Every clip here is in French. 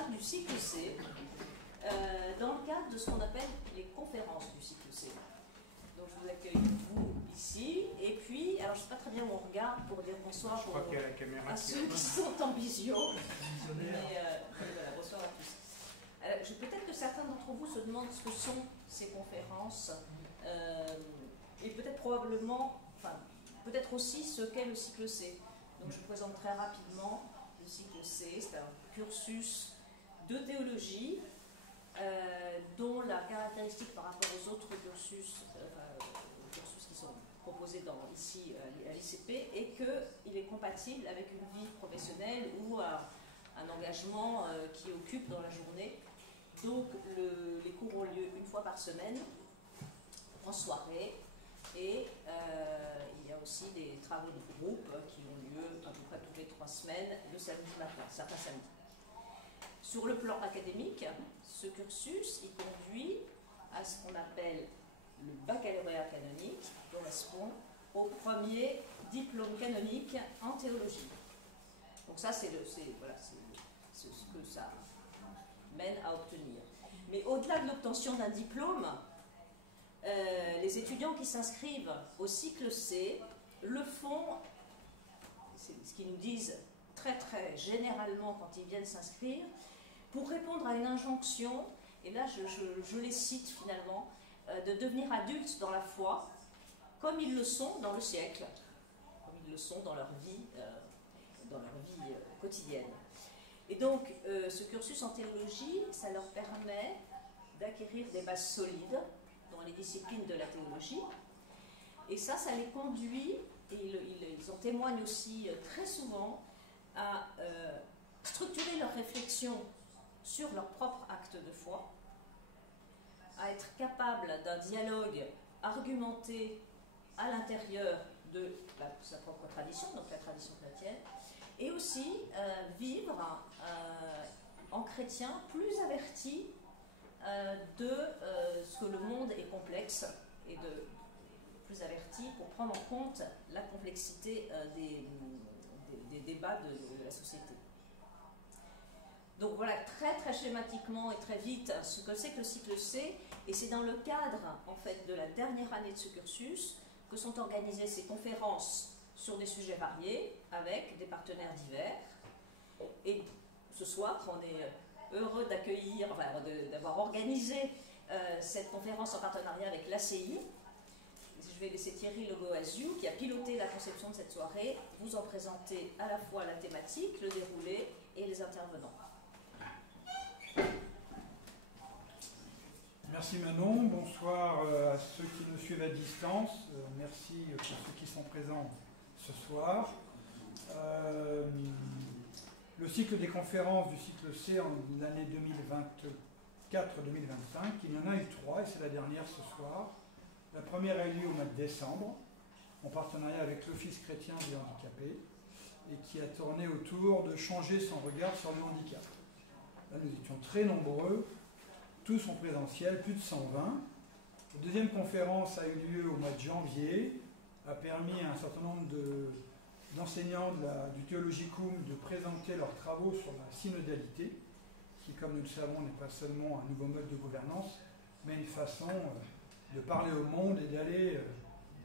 responsable du cycle C dans le cadre de ce qu'on appelle les conférences du cycle C. Donc je vous accueille vous ici, et puis, alors je ne sais pas très bien où on regarde pour dire bonsoir à ceux qui sont en visio, mais voilà, bonsoir à tous. Peut-être que certains d'entre vous se demandent ce que sont ces conférences, et peut-être probablement, enfin, peut-être aussi ce qu'est le cycle C. Donc je vous présente très rapidement le cycle C. C'est un cursus de théologie dont la caractéristique par rapport aux autres cursus qui sont proposés ici à l'ICP est qu'il est compatible avec une vie professionnelle ou un engagement qui occupe dans la journée. Donc les cours ont lieu une fois par semaine, en soirée, et il y a aussi des travaux de groupe qui ont lieu à peu près toutes les 3 semaines, le samedi matin, certains samedis. Sur le plan académique, ce cursus il conduit à ce qu'on appelle le baccalauréat canonique, qui correspond au premier diplôme canonique en théologie. Donc ça, c'est ce que ça mène à obtenir. Mais au-delà de l'obtention d'un diplôme, les étudiants qui s'inscrivent au cycle C le font, c'est ce qu'ils nous disent très très généralement quand ils viennent s'inscrire, pour répondre à une injonction, et là je les cite finalement, de devenir adultes dans la foi, comme ils le sont dans le siècle, comme ils le sont dans leur vie quotidienne. Et donc ce cursus en théologie, ça leur permet d'acquérir des bases solides dans les disciplines de la théologie, et ça les conduit, et ils en témoignent aussi très souvent, à structurer leur réflexion sur leur propre acte de foi, à être capable d'un dialogue argumenté à l'intérieur de sa propre tradition, donc la tradition chrétienne, et aussi vivre en chrétien plus averti de ce que le monde est complexe, et plus averti pour prendre en compte la complexité des débats de la société. Donc voilà, très très schématiquement et très vite, ce que c'est que le cycle C, et c'est dans le cadre en fait de la dernière année de ce cursus que sont organisées ces conférences sur des sujets variés avec des partenaires divers. Et ce soir, on est heureux d'accueillir, d'avoir organisé cette conférence en partenariat avec l'ACI. Je vais laisser Thierry Legoaziou, qui a piloté la conception de cette soirée, vous en présenter à la fois la thématique, le déroulé et les intervenants. Merci Manon, bonsoir à ceux qui nous suivent à distance, merci pour ceux qui sont présents ce soir. Le cycle des conférences du cycle C en l'année 2024-2025, il y en a eu 3 et c'est la dernière ce soir. La première a eu lieu au mois de décembre, en partenariat avec l'Office chrétien des handicapés, et qui a tourné autour de changer son regard sur le handicap. Là, nous étions très nombreux, tous en présentiel, plus de 120. La deuxième conférence a eu lieu au mois de janvier, a permis à un certain nombre d'enseignants du Theologicum de présenter leurs travaux sur la synodalité, qui, comme nous le savons, n'est pas seulement un nouveau mode de gouvernance, mais une façon de parler au monde et d'aller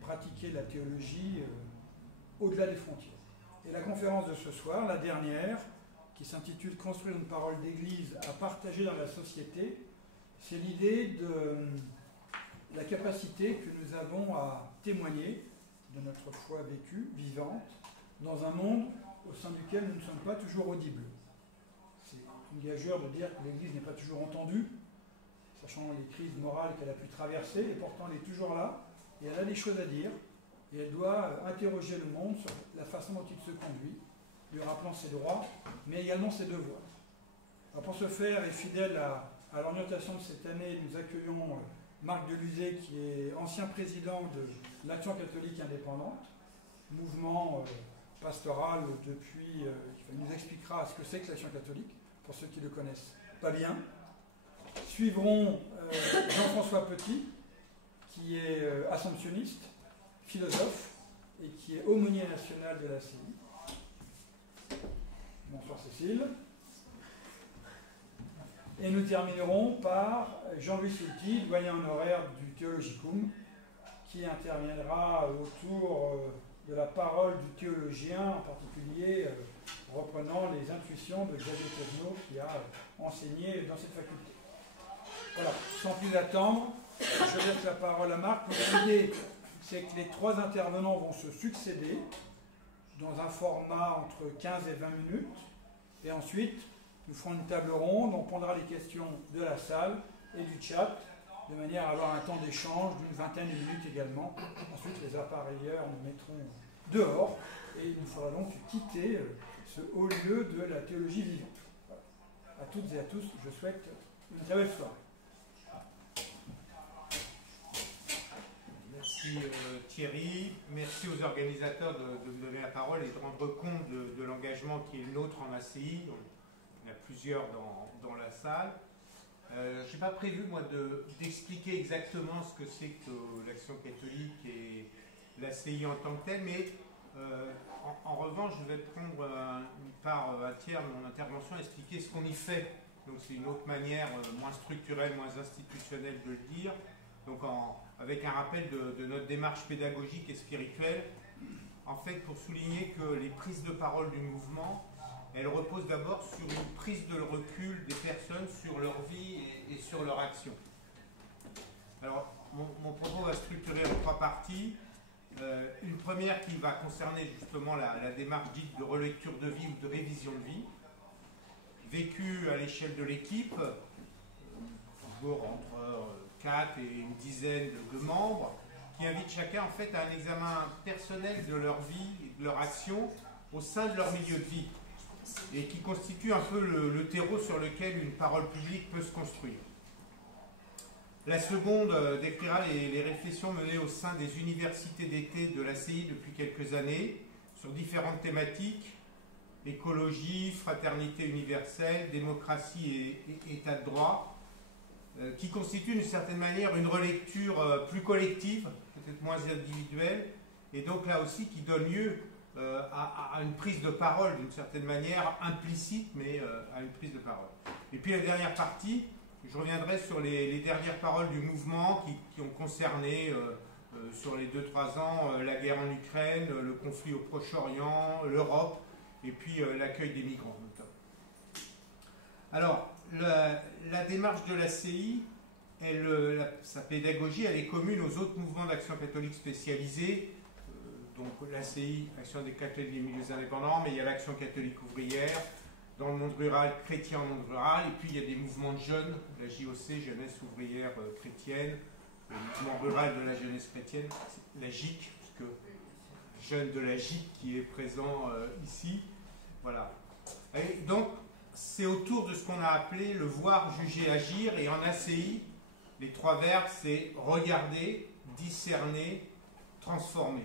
pratiquer la théologie au-delà des frontières. Et la conférence de ce soir, la dernière, qui s'intitule « Construire une parole d'église à partager dans la société », c'est l'idée de la capacité que nous avons à témoigner de notre foi vécue, vivante, dans un monde au sein duquel nous ne sommes pas toujours audibles. C'est une gageure de dire que l'Église n'est pas toujours entendue, sachant les crises morales qu'elle a pu traverser, et pourtant elle est toujours là, et elle a des choses à dire, et elle doit interroger le monde sur la façon dont il se conduit, lui rappelant ses droits, mais également ses devoirs. Alors pour ce faire, et fidèle à l'orientation de cette année, nous accueillons Marc Deluzet, qui est ancien président de l'Action catholique indépendante, mouvement pastoral depuis, qui nous expliquera ce que c'est que l'Action catholique, pour ceux qui le connaissent pas bien. Suivront Jean-François Petit, qui est assomptionniste, philosophe, et qui est aumônier national de la CI. Bonsoir Cécile. Et nous terminerons par Jean-Louis Soulty, doyen honoraire du Theologicum, qui interviendra autour de la parole du théologien, en particulier reprenant les intuitions de Xavier Thévenot, qui a enseigné dans cette faculté. Voilà, sans plus attendre, je laisse la parole à Marc. L'idée, c'est que les trois intervenants vont se succéder dans un format entre 15 et 20 minutes. Et ensuite, nous ferons une table ronde, on prendra les questions de la salle et du chat, de manière à avoir un temps d'échange d'une vingtaine de minutes également. Ensuite, les appareilleurs nous mettront dehors et il nous faudra donc quitter ce haut lieu de la théologie vivante. Voilà. À toutes et à tous, je souhaite une très belle soirée. Merci Thierry, merci aux organisateurs de me donner la parole et de rendre compte de l'engagement qui est le nôtre en ACI. Il y en a plusieurs dans la salle. Je n'ai pas prévu, moi, d'expliquer exactement ce que c'est que l'Action catholique et l'ACI en tant que telle, mais en revanche, je vais prendre un tiers de mon intervention à expliquer ce qu'on y fait. Donc c'est une autre manière, moins structurelle, moins institutionnelle de le dire. Donc avec un rappel de notre démarche pédagogique et spirituelle, en fait pour souligner que les prises de parole du mouvement, elles reposent d'abord sur une prise de recul des personnes sur leur vie et sur leur action. Alors mon propos va structurer en trois parties. Une première qui va concerner justement la démarche dite de relecture de vie ou de révision de vie, vécue à l'échelle de l'équipe, toujours entre 4 et une dizaine de membres, qui invitent chacun en fait à un examen personnel de leur vie et de leur action au sein de leur milieu de vie, et qui constitue un peu le terreau sur lequel une parole publique peut se construire. La seconde décrira les réflexions menées au sein des universités d'été de l'ACI depuis quelques années sur différentes thématiques, écologie, fraternité universelle, démocratie et état de droit, qui constitue d'une certaine manière une relecture plus collective, peut-être moins individuelle, et donc là aussi qui donne lieu à une prise de parole d'une certaine manière implicite, mais à une prise de parole. Et puis la dernière partie, je reviendrai sur les dernières paroles du mouvement qui ont concerné sur les 2-3 ans la guerre en Ukraine, le conflit au Proche-Orient, l'Europe et puis l'accueil des migrants notamment. Alors, la démarche de l'ACI, sa pédagogie, elle est commune aux autres mouvements d'action catholique spécialisés. Donc l'ACI, Action des catholiques des milieux indépendants, mais il y a l'Action catholique ouvrière, dans le monde rural, chrétien en monde rural, et puis il y a des mouvements de jeunes, la JOC, Jeunesse ouvrière chrétienne, le mouvement rural de la jeunesse chrétienne, la JIC, puisque jeune de la JIC qui est présent ici. Voilà. Et donc, c'est autour de ce qu'on a appelé le voir, juger, agir, et en ACI, les trois verbes, c'est regarder, discerner, transformer.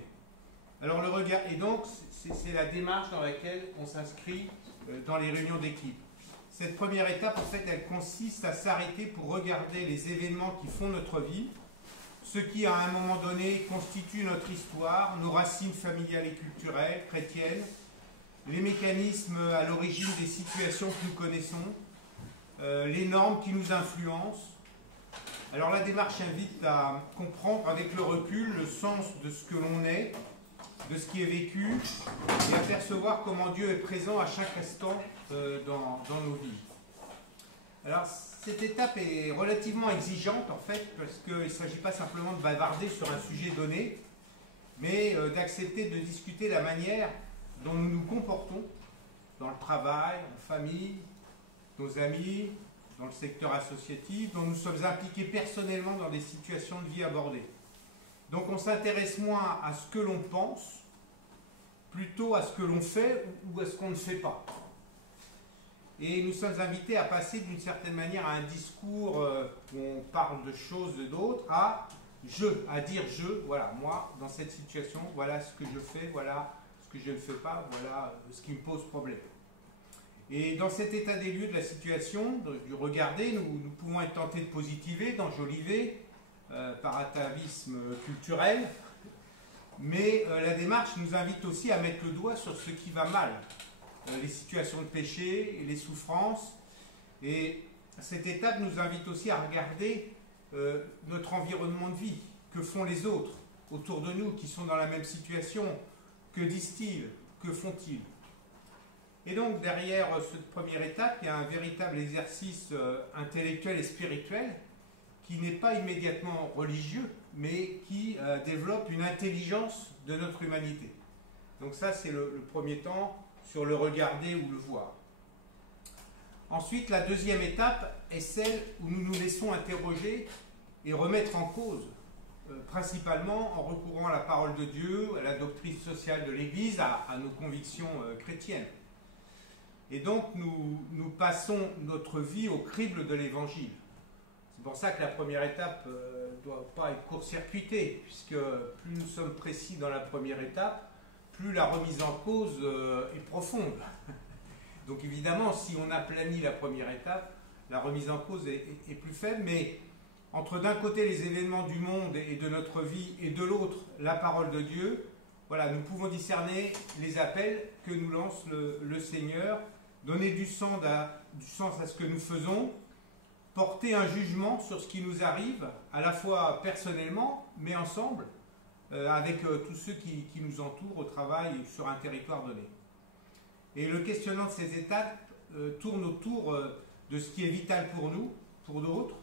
Alors le regard, et donc c'est la démarche dans laquelle on s'inscrit dans les réunions d'équipe. Cette première étape, en fait, elle consiste à s'arrêter pour regarder les événements qui font notre vie, ce qui, à un moment donné, constitue notre histoire, nos racines familiales et culturelles, chrétiennes, les mécanismes à l'origine des situations que nous connaissons, les normes qui nous influencent. Alors la démarche invite à comprendre avec le recul le sens de ce que l'on est, de ce qui est vécu, et à percevoir comment Dieu est présent à chaque instant dans nos vies. Alors cette étape est relativement exigeante en fait, parce qu'il ne s'agit pas simplement de bavarder sur un sujet donné, mais d'accepter de discuter la manière dont nous nous comportons dans le travail, en famille, nos amis, dans le secteur associatif, dont nous sommes impliqués personnellement dans des situations de vie abordées. Donc on s'intéresse moins à ce que l'on pense, plutôt à ce que l'on fait ou à ce qu'on ne fait pas. Et nous sommes invités à passer d'une certaine manière à un discours où on parle de choses d'autres, à dire je, voilà, moi, dans cette situation, voilà ce que je fais, voilà ce que je ne fais pas, voilà ce qui me pose problème. Et dans cet état des lieux de la situation, du regarder, nous pouvons être tentés de positiver, d'enjoliver, par atavisme culturel, mais la démarche nous invite aussi à mettre le doigt sur ce qui va mal, les situations de péché et les souffrances, et cette étape nous invite aussi à regarder notre environnement de vie. Que font les autres autour de nous qui sont dans la même situation? Que disent-ils? Que font-ils? Et donc, derrière cette première étape, il y a un véritable exercice intellectuel et spirituel qui n'est pas immédiatement religieux, mais qui développe une intelligence de notre humanité. Donc ça, c'est le premier temps sur le regarder ou le voir. Ensuite, la deuxième étape est celle où nous nous laissons interroger et remettre en cause, principalement en recourant à la parole de Dieu, à la doctrine sociale de l'Église, à nos convictions chrétiennes. Et donc, nous passons notre vie au crible de l'Évangile. C'est pour ça que la première étape ne doit pas être court-circuitée, puisque plus nous sommes précis dans la première étape, plus la remise en cause est profonde. Donc évidemment, si on aplanit la première étape, la remise en cause est plus faible, mais entre d'un côté les événements du monde et de notre vie, et de l'autre la parole de Dieu, voilà, nous pouvons discerner les appels que nous lance le Seigneur, donner du sens à ce que nous faisons, porter un jugement sur ce qui nous arrive, à la fois personnellement, mais ensemble, avec tous ceux qui nous entourent au travail et sur un territoire donné. Et le questionnement de ces étapes tourne autour de ce qui est vital pour nous, pour d'autres,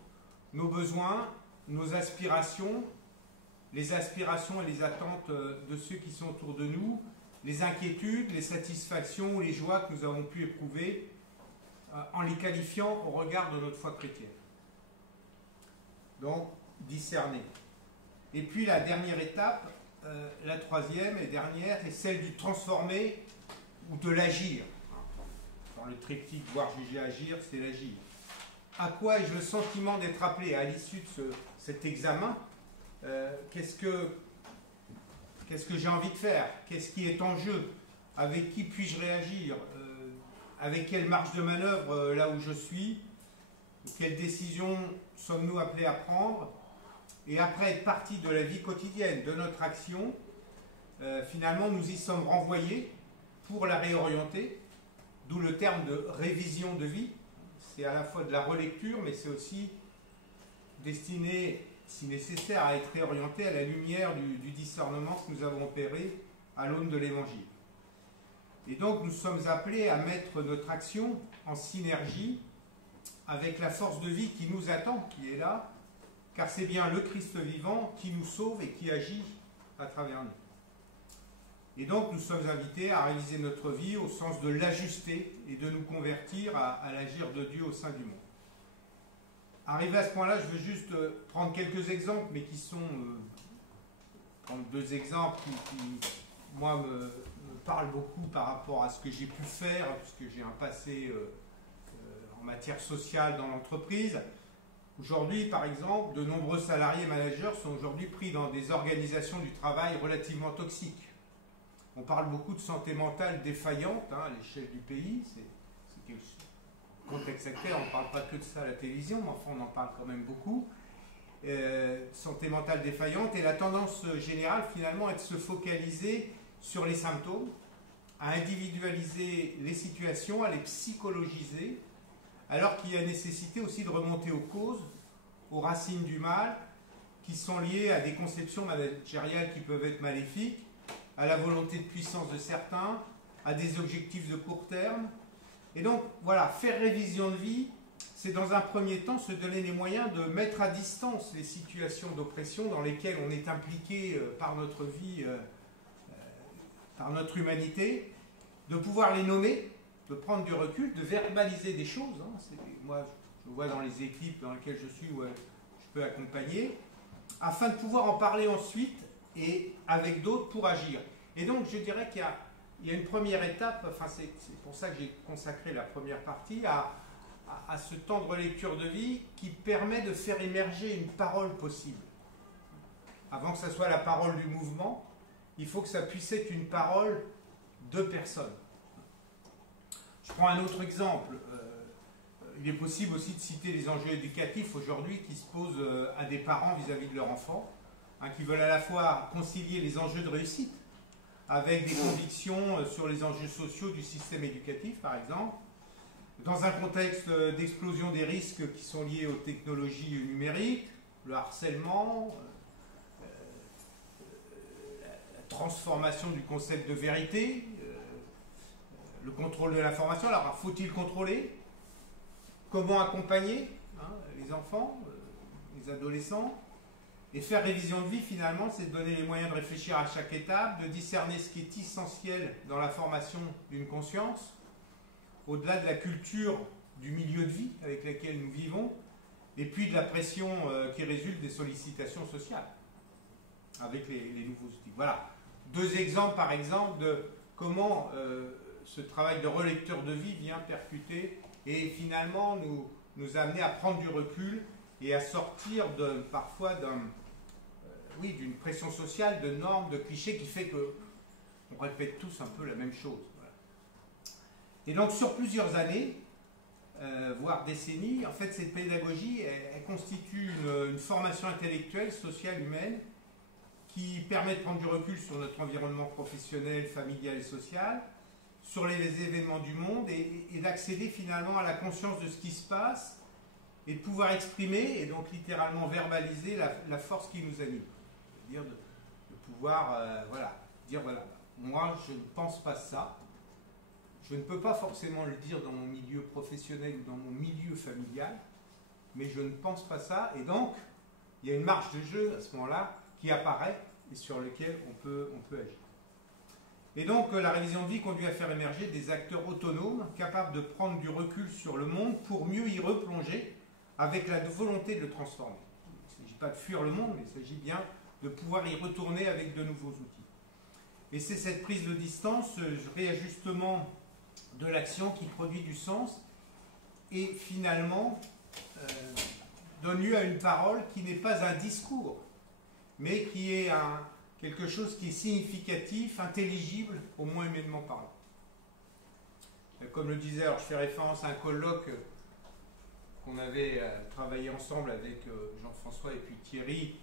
nos besoins, nos aspirations, les aspirations et les attentes de ceux qui sont autour de nous, les inquiétudes, les satisfactions, les joies que nous avons pu éprouver en les qualifiant au regard de notre foi chrétienne. Donc, discerner. Et puis la dernière étape, la troisième et dernière, est celle du transformer ou de l'agir. Dans le triptyque voir, juger, agir, c'est l'agir. À quoi ai-je le sentiment d'être appelé à l'issue de cet examen? Qu'est-ce que j'ai envie de faire? Qu'est-ce qui est en jeu? Avec qui puis-je réagir? Avec quelle marge de manœuvre là où je suis? Quelles décisions sommes-nous appelés à prendre? Et après être partie de la vie quotidienne, de notre action, finalement nous y sommes renvoyés pour la réorienter, d'où le terme de révision de vie. C'est à la fois de la relecture, mais c'est aussi destiné, si nécessaire, à être réorienté à la lumière du discernement que nous avons opéré à l'aune de l'Évangile. Et donc nous sommes appelés à mettre notre action en synergie avec la force de vie qui nous attend, qui est là, car c'est bien le Christ vivant qui nous sauve et qui agit à travers nous. Et donc nous sommes invités à réaliser notre vie au sens de l'ajuster et de nous convertir à l'agir de Dieu au sein du monde. Arrivé à ce point-là, je veux juste prendre quelques exemples, mais qui sont... prendre deux exemples qui moi, me parlent beaucoup par rapport à ce que j'ai pu faire, puisque j'ai un passé en matière sociale dans l'entreprise. Aujourd'hui, par exemple, de nombreux salariés et managers sont aujourd'hui pris dans des organisations du travail relativement toxiques. On parle beaucoup de santé mentale défaillante à l'échelle du pays. C'est quelque contexte actuel, on ne parle pas que de ça à la télévision, mais enfin on en parle quand même beaucoup. Santé mentale défaillante, et la tendance générale finalement est de se focaliser sur les symptômes, à individualiser les situations, à les psychologiser, alors qu'il y a nécessité aussi de remonter aux causes, aux racines du mal, qui sont liées à des conceptions managériales qui peuvent être maléfiques, à la volonté de puissance de certains, à des objectifs de court terme. Et donc, voilà, faire révision de vie, c'est dans un premier temps se donner les moyens de mettre à distance les situations d'oppression dans lesquelles on est impliqué par notre vie, par notre humanité, de pouvoir les nommer, de prendre du recul, de verbaliser des choses. Moi, je vois dans les équipes dans lesquelles je suis, où je peux accompagner, afin de pouvoir en parler ensuite et avec d'autres pour agir. Et donc, je dirais qu'il y a une première étape, enfin c'est pour ça que j'ai consacré la première partie, à ce temps de relecture de vie qui permet de faire émerger une parole possible. Avant que ça soit la parole du mouvement, il faut que ça puisse être une parole de personnes. Je prends un autre exemple. Il est possible aussi de citer les enjeux éducatifs aujourd'hui qui se posent à des parents vis-à-vis de leurs enfants, qui veulent à la fois concilier les enjeux de réussite avec des convictions sur les enjeux sociaux du système éducatif, par exemple, Dans un contexte d'explosion des risques qui sont liés aux technologies numériques, le harcèlement, la transformation du concept de vérité, le contrôle de l'information. Alors, faut-il contrôler? Comment accompagner les enfants, les adolescents? Et faire révision de vie, finalement, c'est de donner les moyens de réfléchir à chaque étape, de discerner ce qui est essentiel dans la formation d'une conscience, au-delà de la culture du milieu de vie avec lequel nous vivons, et puis de la pression qui résulte des sollicitations sociales avec les nouveaux outils. Voilà, 2 exemples, par exemple, de comment ce travail de relecteur de vie vient percuter et finalement nous amener à prendre du recul et à sortir parfois d'une pression sociale, de normes, de clichés qui fait qu'on répète tous un peu la même chose. Voilà. Et donc sur plusieurs années, voire décennies, en fait cette pédagogie, elle constitue une formation intellectuelle, sociale, humaine, qui permet de prendre du recul sur notre environnement professionnel, familial et social, sur les événements du monde et d'accéder finalement à la conscience de ce qui se passe et de pouvoir exprimer et donc littéralement verbaliser la force qui nous anime. C'est-à-dire de pouvoir dire voilà, moi je ne pense pas ça, je ne peux pas forcément le dire dans mon milieu professionnel ou dans mon milieu familial, mais je ne pense pas ça et donc il y a une marge de jeu à ce moment-là qui apparaît et sur lequel on peut agir. Et donc la révision de vie conduit à faire émerger des acteurs autonomes capables de prendre du recul sur le monde pour mieux y replonger avec la volonté de le transformer. Il ne s'agit pas de fuir le monde, mais il s'agit bien de pouvoir y retourner avec de nouveaux outils. Et c'est cette prise de distance, ce réajustement de l'action qui produit du sens et finalement donne lieu à une parole qui n'est pas un discours, mais qui est quelque chose qui est significatif, intelligible, au moins humainement parlant. Comme le disait, alors je fais référence à un colloque qu'on avait travaillé ensemble avec Jean-François et puis Thierry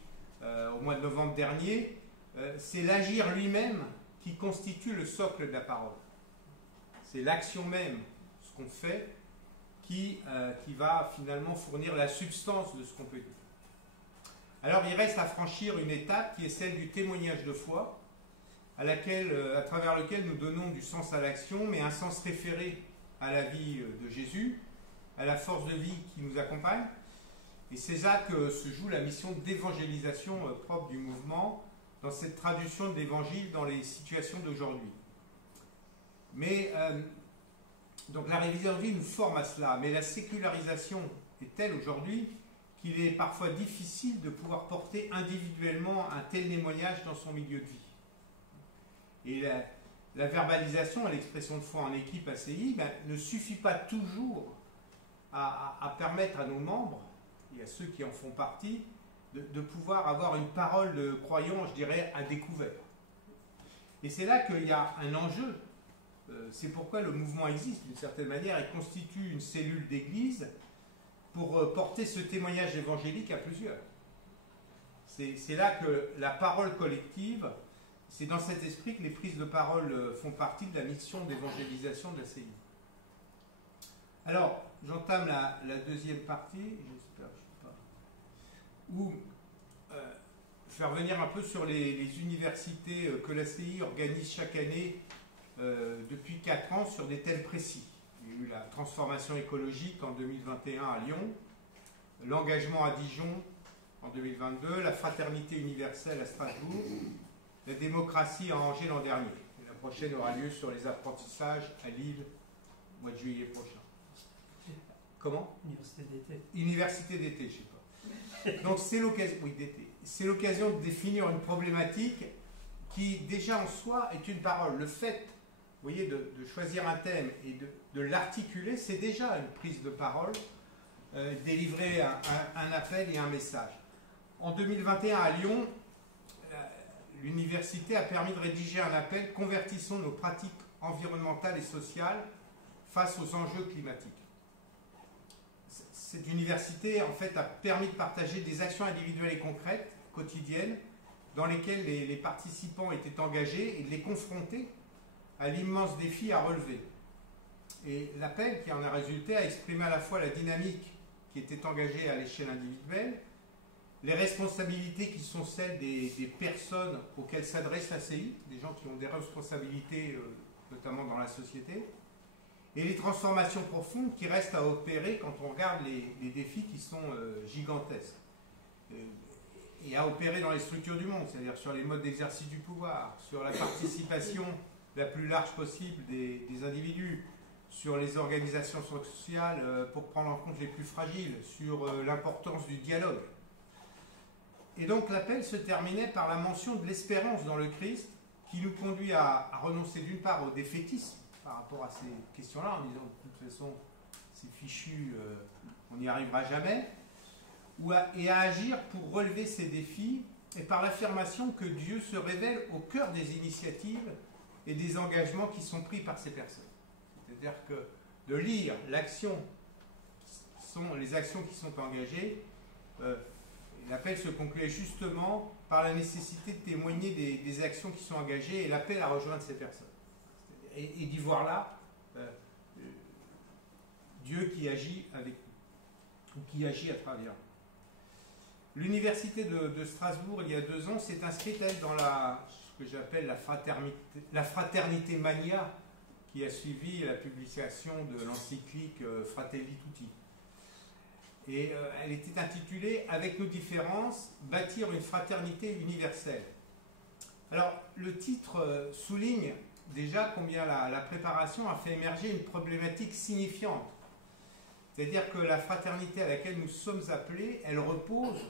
au mois de novembre dernier, c'est l'agir lui-même qui constitue le socle de la parole. C'est l'action même, ce qu'on fait, qui va finalement fournir la substance de ce qu'on peut dire. Alors il reste à franchir une étape qui est celle du témoignage de foi, à travers lequel nous donnons du sens à l'action, mais un sens référé à la vie de Jésus, à la force de vie qui nous accompagne. Et c'est là que se joue la mission d'évangélisation propre du mouvement, dans cette traduction de l'évangile dans les situations d'aujourd'hui. Mais, donc la révision de vie nous forme à cela, mais la sécularisation est telle aujourd'hui qu'il est parfois difficile de pouvoir porter individuellement un tel témoignage dans son milieu de vie. Et la verbalisation, l'expression de foi en équipe ACI, ne suffit pas toujours à permettre à nos membres et à ceux qui en font partie de pouvoir avoir une parole de croyant, je dirais, à découvert. Et c'est là qu'il y a un enjeu. C'est pourquoi le mouvement existe d'une certaine manière et constitue une cellule d'église pour porter ce témoignage évangélique à plusieurs. C'est là que la parole collective, c'est dans cet esprit que les prises de parole font partie de la mission d'évangélisation de la CI. Alors, j'entame la deuxième partie, j'espère que je ne sais pas, où faire venir un peu sur les universités que la CI organise chaque année depuis 4 ans sur des thèmes précis. Il y a eu la transformation écologique en 2021 à Lyon, l'engagement à Dijon en 2022, la fraternité universelle à Strasbourg, la démocratie à Angers l'an dernier. Et la prochaine aura lieu sur les apprentissages à Lille au mois de juillet prochain. Comment ? Université d'été. Université d'été, je ne sais pas. Donc c'est l'occasion, oui, d'été. C'est l'occasion de définir une problématique qui déjà en soi est une parole. Le fait, vous voyez, de choisir un thème et de l'articuler, c'est déjà une prise de parole, délivrer un appel et un message. En 2021 à Lyon, l'université a permis de rédiger un appel « Convertissons nos pratiques environnementales et sociales face aux enjeux climatiques ». Cette université, en fait, a permis de partager des actions individuelles et concrètes, quotidiennes, dans lesquelles les participants étaient engagés et de les confronter à l'immense défi à relever. Et l'appel qui en a résulté a exprimé à la fois la dynamique qui était engagée à l'échelle individuelle, les responsabilités qui sont celles des personnes auxquelles s'adresse la CI, des gens qui ont des responsabilités notamment dans la société, et les transformations profondes qui restent à opérer quand on regarde les défis qui sont gigantesques. Et à opérer dans les structures du monde, c'est-à-dire sur les modes d'exercice du pouvoir, sur la participation la plus large possible des individus, sur les organisations sociales pour prendre en compte les plus fragiles, sur l'importance du dialogue. Et donc l'appel se terminait par la mention de l'espérance dans le Christ, qui nous conduit à renoncer d'une part au défaitisme par rapport à ces questions-là, en disant de toute façon c'est fichu, on n'y arrivera jamais, et à agir pour relever ces défis, et par l'affirmation que Dieu se révèle au cœur des initiatives et des engagements qui sont pris par ces personnes. C'est-à-dire que de lire l'action, les actions qui sont engagées, l'appel se concluait justement par la nécessité de témoigner des actions qui sont engagées et l'appel à rejoindre ces personnes. Et d'y voir là Dieu qui agit avec nous, ou qui agit à travers nous. L'université de Strasbourg, il y a 2 ans, s'est inscrite, elle, dans ce que j'appelle la fraternité mania, qui a suivi la publication de l'encyclique Fratelli Tutti. Et elle était intitulée « Avec nos différences, bâtir une fraternité universelle ». Alors, le titre souligne déjà combien la préparation a fait émerger une problématique signifiante. C'est-à-dire que la fraternité à laquelle nous sommes appelés, elle repose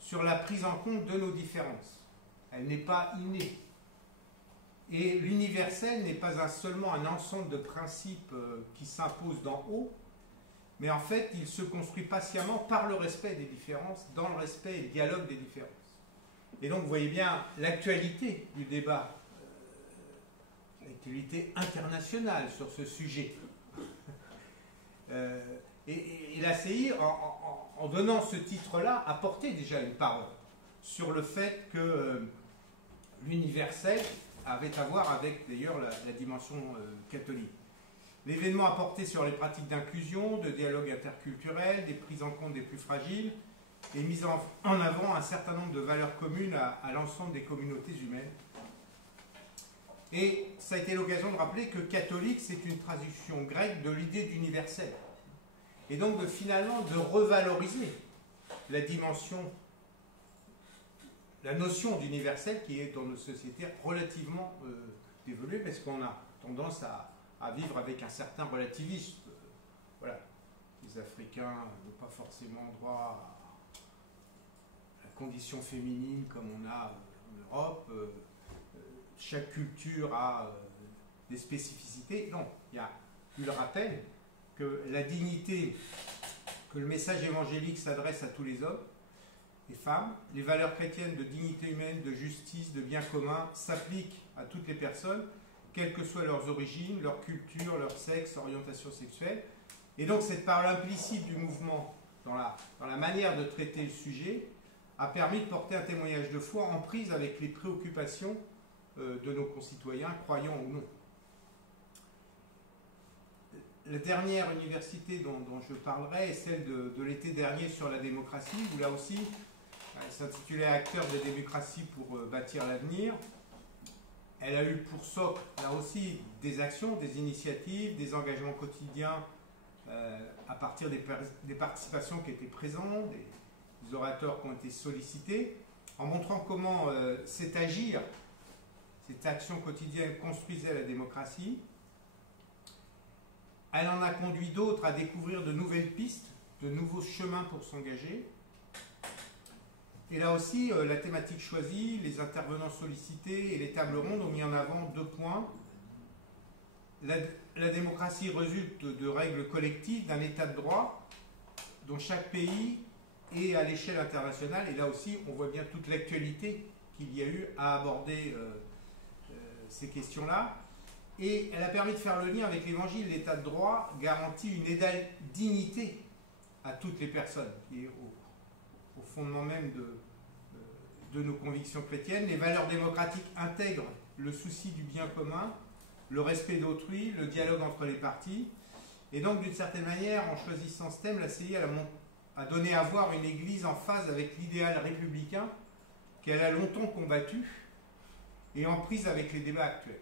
sur la prise en compte de nos différences. Elle n'est pas innée. Et l'universel n'est pas seulement un ensemble de principes qui s'imposent d'en haut, mais en fait, il se construit patiemment par le respect des différences, dans le respect et le dialogue des différences. Et donc, vous voyez bien l'actualité du débat, l'actualité internationale sur ce sujet. Et l'ACI, en donnant ce titre-là, a porté déjà une parole sur le fait que l'universel avait à voir avec, d'ailleurs, la dimension catholique. L'événement a porté sur les pratiques d'inclusion, de dialogue interculturel, des prises en compte des plus fragiles, et mis en avant un certain nombre de valeurs communes à l'ensemble des communautés humaines. Et ça a été l'occasion de rappeler que catholique, c'est une traduction grecque de l'idée d'universel. Et donc, finalement, de revaloriser la dimension, la notion d'universel qui est dans nos sociétés relativement développée, parce qu'on a tendance à vivre avec un certain relativisme. Voilà. Les Africains n'ont pas forcément droit à la condition féminine comme on a en Europe. Chaque culture a des spécificités. Non, il y a eu le rappel que la dignité, que le message évangélique s'adresse à tous les hommes et femmes, les valeurs chrétiennes de dignité humaine, de justice, de bien commun s'appliquent à toutes les personnes, quelles que soient leurs origines, leur culture, leur sexe, orientation sexuelle. Et donc cette parole implicite du mouvement dans la manière de traiter le sujet a permis de porter un témoignage de foi en prise avec les préoccupations de nos concitoyens, croyants ou non. La dernière université dont je parlerai est celle de l'été dernier sur la démocratie, où là aussi, elle s'intitulait « Acteurs de démocratie pour bâtir l'avenir ». Elle a eu pour socle, là aussi, des actions, des initiatives, des engagements quotidiens à partir des participations qui étaient présentes, des orateurs qui ont été sollicités, en montrant comment cet agir, cette action quotidienne construisait la démocratie. Elle en a conduit d'autres à découvrir de nouvelles pistes, de nouveaux chemins pour s'engager. Et là aussi, la thématique choisie, les intervenants sollicités et les tables rondes ont mis en avant 2 points. La démocratie résulte de règles collectives, d'un état de droit, dont chaque pays est à l'échelle internationale. Et là aussi, on voit bien toute l'actualité qu'il y a eu à aborder ces questions-là. Et elle a permis de faire le lien avec l'Évangile. L'état de droit garantit une égale dignité à toutes les personnes, qui est au fondement même de nos convictions chrétiennes. Les valeurs démocratiques intègrent le souci du bien commun le respect d'autrui, le dialogue entre les parties. Et donc, d'une certaine manière, en choisissant ce thème, la CI a donné à voir une Église en phase avec l'idéal républicain qu'elle a longtemps combattu et en prise avec les débats actuels.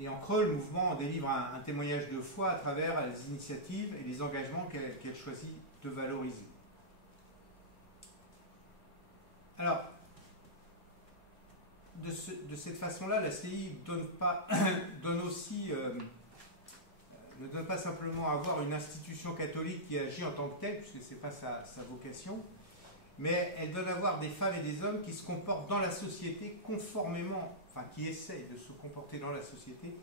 Et en creux, le mouvement délivre un témoignage de foi à travers les initiatives et les engagements qu'elle choisit de valoriser. Alors, de cette façon-là, la CI ne donne pas simplement à avoir une institution catholique qui agit en tant que telle, puisque ce n'est pas sa vocation, mais elle donne à voir des femmes et des hommes qui se comportent dans la société conformément, enfin qui essayent de se comporter dans la société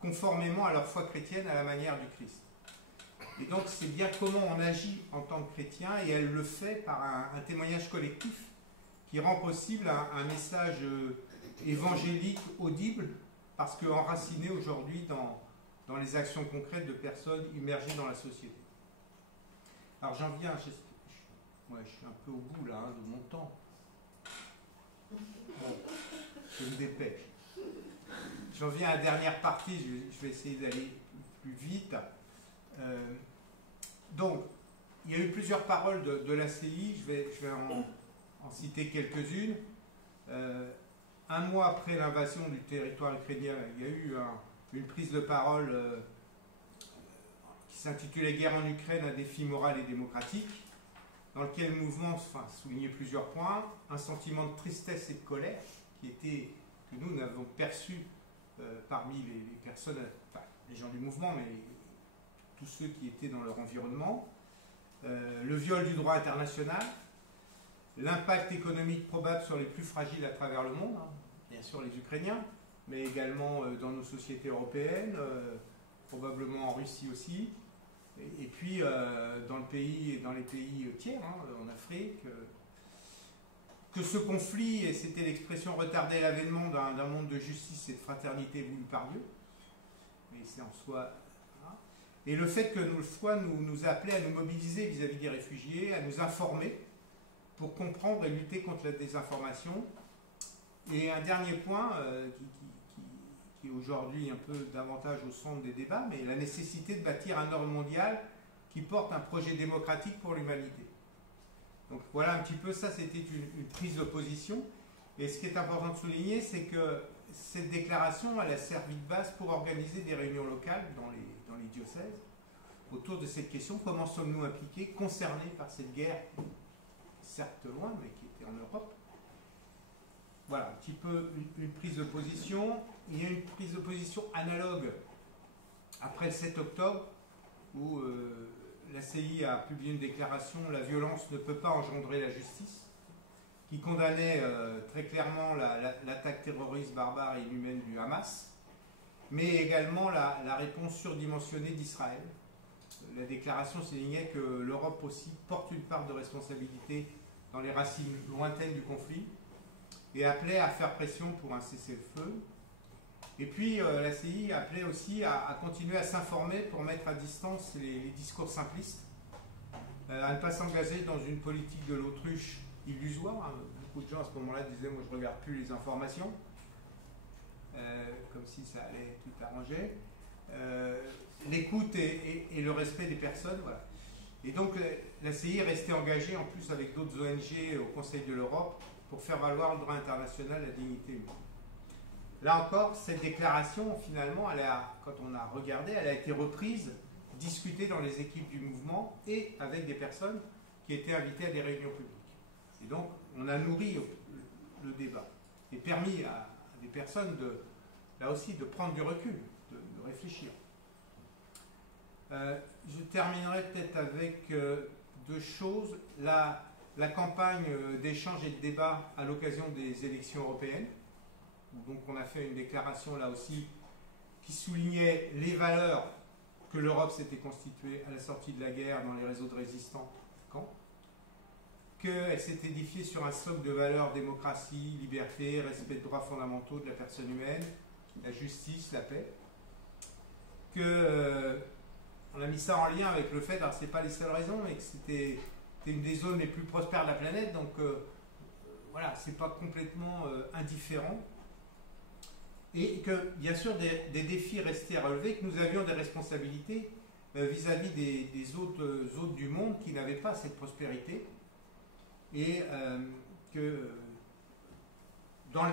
conformément à leur foi chrétienne, à la manière du Christ. Et donc c'est bien comment on agit en tant que chrétien, et elle le fait par un témoignage collectif qui rend possible un message évangélique audible, parce qu'enraciné aujourd'hui dans les actions concrètes de personnes immergées dans la société. Alors j'en viens, moi je suis un peu au bout là de mon temps. Bon, je me dépêche. J'en viens à la dernière partie, je vais essayer d'aller plus vite. Donc, il y a eu plusieurs paroles de l'ACI, je vais en citer quelques-unes. Un mois après l'invasion du territoire ukrainien, il y a eu une prise de parole qui s'intitulait « Guerre en Ukraine, un défi moral et démocratique », dans lequel le mouvement soulignait plusieurs points. Un sentiment de tristesse et de colère que nous avons perçu parmi les personnes, enfin, les gens du mouvement, mais tous ceux qui étaient dans leur environnement. Le viol du droit international, l'impact économique probable sur les plus fragiles à travers le monde, bien sûr les Ukrainiens, mais également dans nos sociétés européennes, probablement en Russie aussi, et puis dans les pays tiers, en Afrique, que ce conflit, et c'était l'expression, retardait l'avènement d'un monde de justice et de fraternité voulu par Dieu, mais c'est en soi... Et le fait que nos foi nous appelait à nous mobiliser vis-à-vis des réfugiés, à nous informer pour comprendre et lutter contre la désinformation. Et un dernier point qui est aujourd'hui un peu davantage au centre des débats, mais la nécessité de bâtir un ordre mondial qui porte un projet démocratique pour l'humanité. Donc voilà un petit peu ça, c'était une prise de position. Et ce qui est important de souligner, c'est que cette déclaration, elle a servi de base pour organiser des réunions locales dans les diocèses autour de cette question: comment sommes-nous impliqués, concernés par cette guerre, certes loin, mais qui était en Europe. Voilà, un petit peu une prise de position. Il y a une prise de position analogue après le 7 octobre, où la CI a publié une déclaration « La violence ne peut pas engendrer la justice », qui condamnait très clairement l'attaque terroriste, barbare et inhumaine du Hamas, mais également la réponse surdimensionnée d'Israël. La déclaration soulignait que l'Europe aussi porte une part de responsabilité dans les racines lointaines du conflit et appelait à faire pression pour un cessez-le-feu. Et puis la CI appelait aussi à continuer à s'informer pour mettre à distance les discours simplistes, à ne pas s'engager dans une politique de l'autruche illusoire. Beaucoup de gens à ce moment-là disaient « moi je ne regarde plus les informations », comme si ça allait tout arranger. L'écoute et le respect des personnes, voilà. Et donc la CI est restée engagée en plus avec d'autres ONG au Conseil de l'Europe pour faire valoir le droit international, la dignité humaine. Là encore, cette déclaration, finalement, quand on a regardé, elle a été reprise, discutée dans les équipes du mouvement et avec des personnes qui étaient invitées à des réunions publiques. Et donc, on a nourri le débat et permis à des personnes, là aussi, de prendre du recul, de réfléchir. Je terminerai peut-être avec deux choses. La campagne d'échange et de débat à l'occasion des élections européennes. Donc on a fait une déclaration là aussi qui soulignait les valeurs que l'Europe s'était constituée à la sortie de la guerre dans les réseaux de résistants, qu'elle s'est édifiée sur un socle de valeurs: démocratie, liberté, respect des droits fondamentaux de la personne humaine, la justice, la paix. On a mis ça en lien avec le fait, alors c'est pas les seules raisons, mais que c'était une des zones les plus prospères de la planète, donc voilà, c'est pas complètement indifférent. Et que, bien sûr, des défis restaient à relever, que nous avions des responsabilités vis-à-vis des autres zones du monde qui n'avaient pas cette prospérité. Et que dans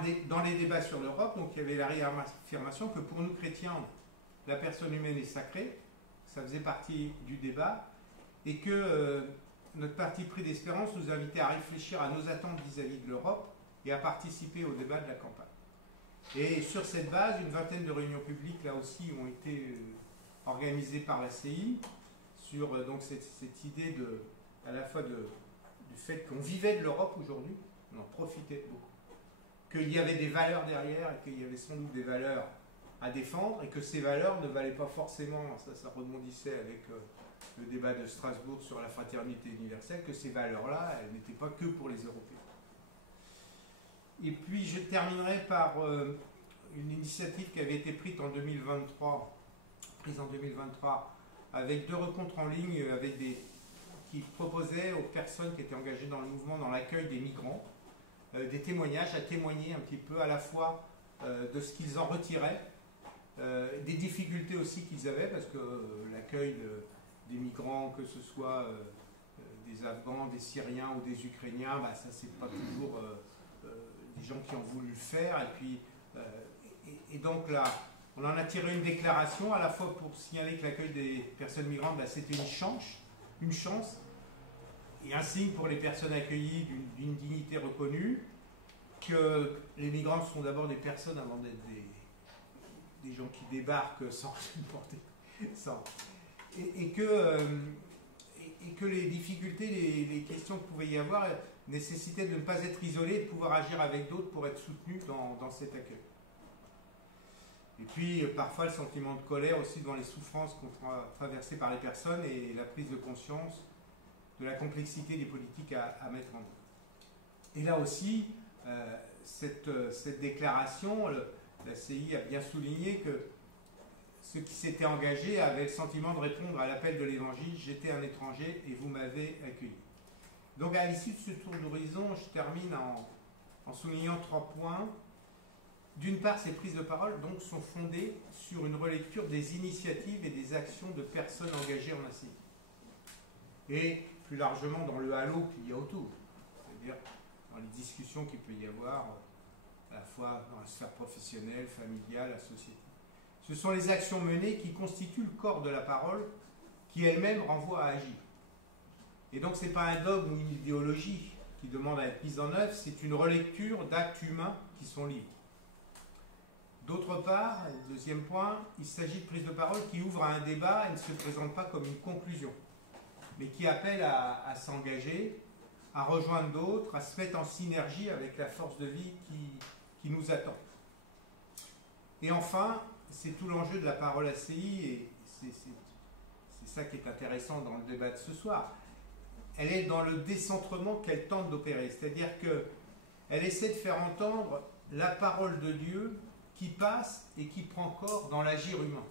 les débats sur l'Europe, donc il y avait la réaffirmation que pour nous chrétiens, la personne humaine est sacrée, ça faisait partie du débat, et que notre parti pris d'espérance nous invitait à réfléchir à nos attentes vis-à-vis de l'Europe et à participer au débat de la campagne. Et sur cette base, une vingtaine de réunions publiques, là aussi, ont été organisées par la CI, sur donc cette idée à la fois du fait qu'on vivait de l'Europe aujourd'hui, on en profitait beaucoup, qu'il y avait des valeurs derrière et qu'il y avait sans doute des valeurs à défendre et que ces valeurs ne valaient pas forcément, ça rebondissait avec le débat de Strasbourg sur la fraternité universelle, que ces valeurs-là, elles n'étaient pas que pour les Européens. Et puis je terminerai par une initiative qui avait été prise en 2023, avec 2 rencontres en ligne qui proposaient aux personnes qui étaient engagées dans le mouvement, dans l'accueil des migrants, des témoignages à témoigner un petit peu à la fois de ce qu'ils en retiraient, des difficultés aussi qu'ils avaient, parce que l'accueil des migrants, que ce soit des Afghans, des Syriens ou des Ukrainiens, ça c'est pas toujours des gens qui ont voulu le faire, et puis et donc là on en a tiré une déclaration à la fois pour signaler que l'accueil des personnes migrantes, c'était une chance et un signe pour les personnes accueillies d'une dignité reconnue, que les migrants sont d'abord des personnes avant d'être des gens qui débarquent sans porter, et que les difficultés, les questions qu'il pouvait y avoir nécessitaient de ne pas être isolés, de pouvoir agir avec d'autres pour être soutenus dans cet accueil. Et puis parfois le sentiment de colère aussi devant les souffrances traversées par les personnes et la prise de conscience de la complexité des politiques à mettre en œuvre. Et là aussi, cette déclaration, la CI a bien souligné que ceux qui s'étaient engagés avaient le sentiment de répondre à l'appel de l'Évangile « J'étais un étranger et vous m'avez accueilli ». Donc à l'issue de ce tour d'horizon, je termine en soulignant 3 points. D'une part, ces prises de parole donc, sont fondées sur une relecture des initiatives et des actions de personnes engagées en ACI. Et plus largement dans le halo qu'il y a autour, c'est-à-dire dans les discussions qu'il peut y avoir à la fois dans la sphère professionnelle, familiale, associative. Ce sont les actions menées qui constituent le corps de la parole qui elle-même renvoie à agir. Et donc ce n'est pas un dogme ou une idéologie qui demande à être mise en œuvre, c'est une relecture d'actes humains qui sont libres. D'autre part, deuxième point, il s'agit de prises de parole qui ouvrent à un débat et ne se présentent pas comme une conclusion, mais qui appellent à s'engager, à rejoindre d'autres, à se mettre en synergie avec la force de vie qui nous attend. Et enfin, c'est tout l'enjeu de la parole ACI, et c'est ça qui est intéressant dans le débat de ce soir. Elle est dans le décentrement qu'elle tente d'opérer, c'est-à-dire qu'elle essaie de faire entendre la parole de Dieu qui passe et qui prend corps dans l'agir humain.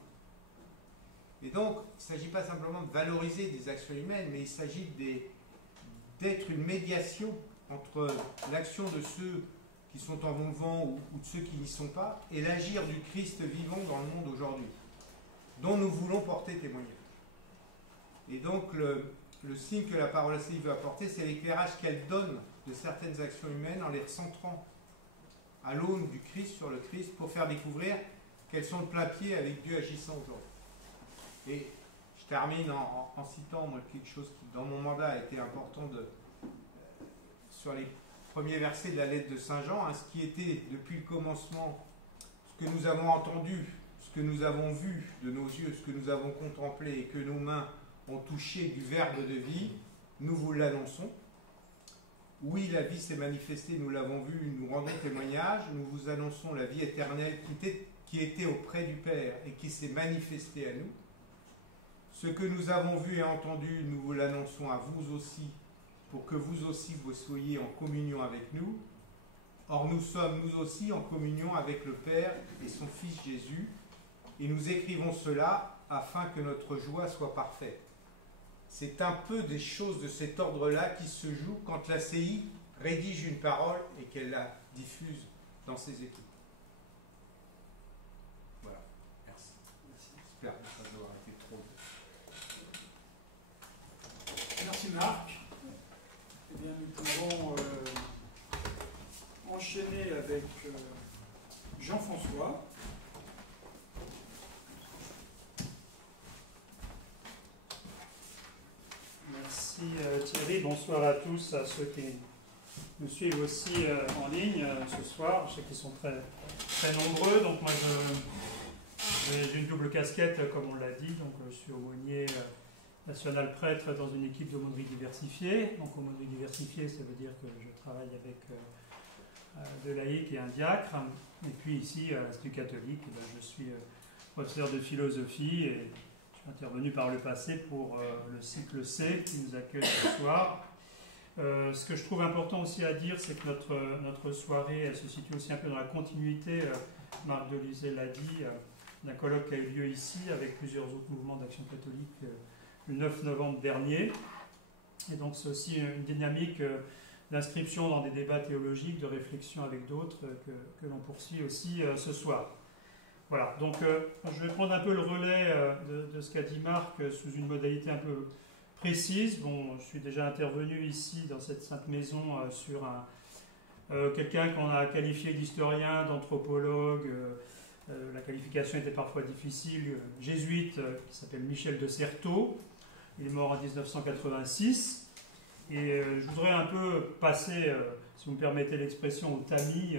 Et donc, il ne s'agit pas simplement de valoriser des actions humaines, mais il s'agit d'être une médiation entre l'action de ceux qui sont en mouvement ou de ceux qui n'y sont pas, et l'agir du Christ vivant dans le monde aujourd'hui, dont nous voulons porter témoignage. Et donc, le signe que la parole ACI veut apporter, c'est l'éclairage qu'elle donne de certaines actions humaines en les recentrant à l'aune du Christ sur le Christ pour faire découvrir qu'elles sont de plein pied avec Dieu agissant aujourd'hui. Et je termine en citant quelque chose qui, dans mon mandat, a été important sur les premiers versets de la lettre de Saint Jean, ce qui était depuis le commencement, ce que nous avons entendu, ce que nous avons vu de nos yeux, ce que nous avons contemplé et que nos mains ont touché du Verbe de vie, nous vous l'annonçons. Oui, la vie s'est manifestée, nous l'avons vu, nous rendons témoignage, nous vous annonçons la vie éternelle qui était auprès du Père et qui s'est manifestée à nous. Ce que nous avons vu et entendu, nous vous l'annonçons à vous aussi, pour que vous aussi vous soyez en communion avec nous. Or, nous sommes nous aussi en communion avec le Père et son Fils Jésus, et nous écrivons cela afin que notre joie soit parfaite. C'est un peu des choses de cet ordre-là qui se jouent quand l'ACI rédige une parole et qu'elle la diffuse dans ses équipes. j'espère ne pas avoir été trop. Merci Marc. Eh bien, nous pouvons enchaîner avec Jean-François. Merci Thierry, bonsoir à tous, à ceux qui nous suivent aussi en ligne ce soir. Je sais qu'ils sont très, très nombreux, donc moi j'ai une double casquette comme on l'a dit, donc je suis aumônier national prêtre dans une équipe d'aumônerie diversifiée. Donc aumônerie diversifiée, ça veut dire que je travaille avec deux laïcs et un diacre, et puis ici à l'Institut catholique, je suis professeur de philosophie et intervenu par le passé pour le cycle C qui nous accueille ce soir. Ce que je trouve important aussi à dire, c'est que notre soirée elle se situe aussi un peu dans la continuité, Marc Delisle l'a dit, d'un colloque qui a eu lieu ici avec plusieurs autres mouvements d'action catholique le 9 novembre dernier. Et donc c'est aussi une dynamique d'inscription dans des débats théologiques, de réflexion avec d'autres que l'on poursuit aussi ce soir. Voilà, donc je vais prendre un peu le relais de ce qu'a dit Marc sous une modalité un peu précise. Bon, je suis déjà intervenu ici dans cette sainte maison sur quelqu'un qu'on a qualifié d'historien, d'anthropologue. La qualification était parfois difficile. Jésuite qui s'appelle Michel de Certeau. Il est mort en 1986. Et je voudrais un peu passer, si vous me permettez l'expression, au tamis.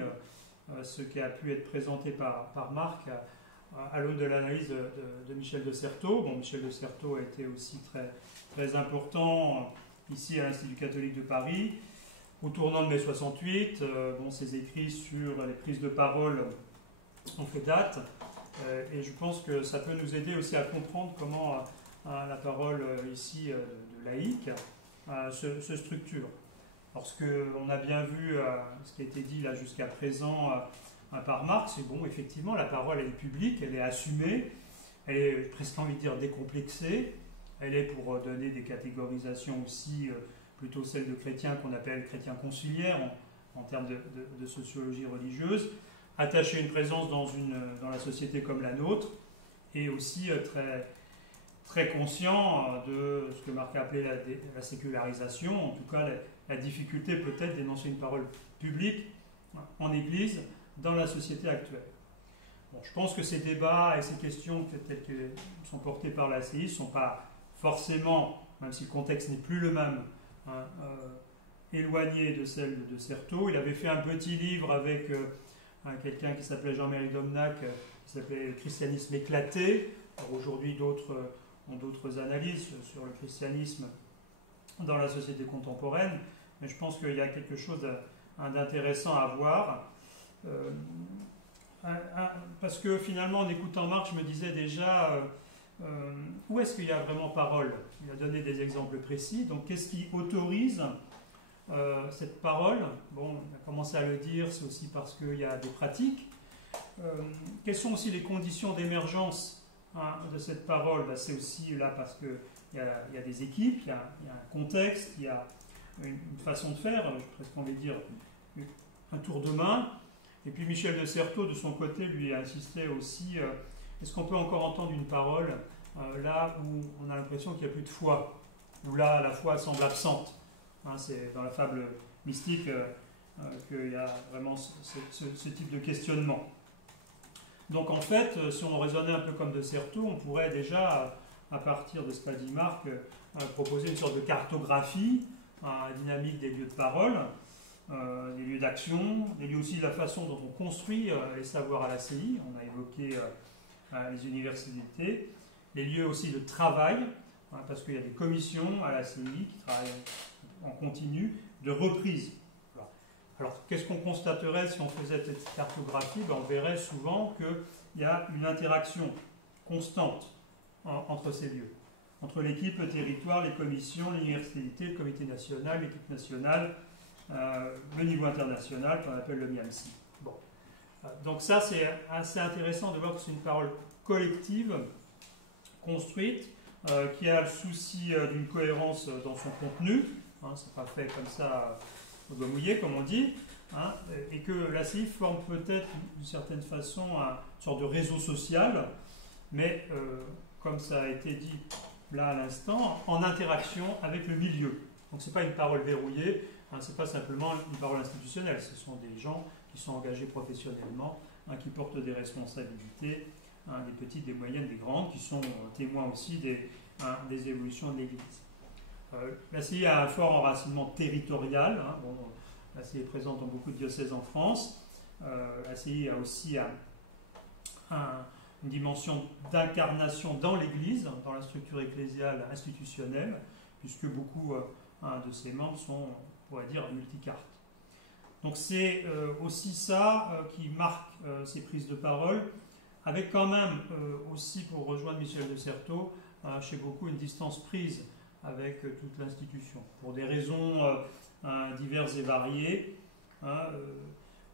Ce qui a pu être présenté par Marc à l'aune de l'analyse de Michel de Certeau. Bon, Michel de Certeau a été aussi très, très important ici à l'Institut catholique de Paris. Au tournant de mai 68, ses écrits sur les prises de parole ont fait date. Et je pense que ça peut nous aider aussi à comprendre comment la parole ici de laïque se structure. Parce qu'on a bien vu ce qui a été dit là jusqu'à présent par Marc, c'est bon, effectivement, la parole elle est publique, elle est assumée, elle est presque envie de dire décomplexée, elle est pour donner des catégorisations aussi, plutôt celles de chrétiens qu'on appelle chrétiens conciliaires en termes de sociologie religieuse, attacher une présence dans la société comme la nôtre, et aussi très, très conscient de ce que Marc a appelé la sécularisation, en tout cas la difficulté peut-être d'énoncer une parole publique en Église dans la société actuelle. Bon, je pense que ces débats et ces questions telles qu'elles sont portées par la CI ne sont pas forcément, même si le contexte n'est plus le même, éloignés de celles de Certeau. Il avait fait un petit livre avec quelqu'un qui s'appelait Jean-Marie Domnac, qui s'appelait « Christianisme éclaté ». Aujourd'hui, d'autres ont d'autres analyses sur le christianisme dans la société contemporaine, mais je pense qu'il y a quelque chose d'intéressant à voir. Parce que finalement, en écoutant Marc, je me disais déjà où est-ce qu'il y a vraiment parole. Il a donné des exemples précis, donc qu'est-ce qui autorise cette parole? Bon, on a commencé à le dire, c'est aussi parce qu'il y a des pratiques. Quelles sont aussi les conditions d'émergence de cette parole? C'est aussi là parce qu'il y a des équipes, il y a un contexte, il y a une façon de faire, j'ai presque envie de dire un tour de main. Et puis Michel de Certeau, de son côté, lui a insisté aussi, est-ce qu'on peut encore entendre une parole là où on a l'impression qu'il n'y a plus de foi, où là la foi semble absente. C'est dans la fable mystique qu'il y a vraiment ce type de questionnement. Donc en fait, si on raisonnait un peu comme de Certeau, on pourrait déjà, à partir de ce qu'a dit Marc, proposer une sorte de cartographie dynamique des lieux de parole, des lieux d'action, des lieux aussi de la façon dont on construit les savoirs à la CI. On a évoqué les universités, les lieux aussi de travail, parce qu'il y a des commissions à la CI qui travaillent en continu, de reprise. Voilà. Alors, qu'est-ce qu'on constaterait si on faisait cette cartographie? On verrait souvent qu'il y a une interaction constante entre ces lieux, entre l'équipe, le territoire, les commissions, l'université, le comité national, l'équipe nationale, le niveau international qu'on appelle le MIAMSI. Bon. Donc ça, c'est assez intéressant de voir que c'est une parole collective, construite, qui a le souci d'une cohérence dans son contenu. C'est pas fait comme ça au doigt mouillé, comme on dit, et que la CIF forme peut-être d'une certaine façon une sorte de réseau social, mais comme ça a été dit là à l'instant, en interaction avec le milieu. Donc ce n'est pas une parole verrouillée, hein, ce n'est pas simplement une parole institutionnelle, ce sont des gens qui sont engagés professionnellement, hein, qui portent des responsabilités, hein, des petites, des moyennes, des grandes, qui sont témoins aussi des évolutions de l'Église. L'ACI a un fort enracinement territorial, hein, bon, l'ACI est présente dans beaucoup de diocèses en France. L'ACI a aussi une dimension d'incarnation dans l'Église, dans la structure ecclésiale institutionnelle, puisque beaucoup de ses membres sont, on pourrait dire, multicartes. Donc c'est aussi ça qui marque ces prises de parole, avec quand même aussi, pour rejoindre Michel de Certeau, chez beaucoup une distance prise avec toute l'institution, pour des raisons diverses et variées.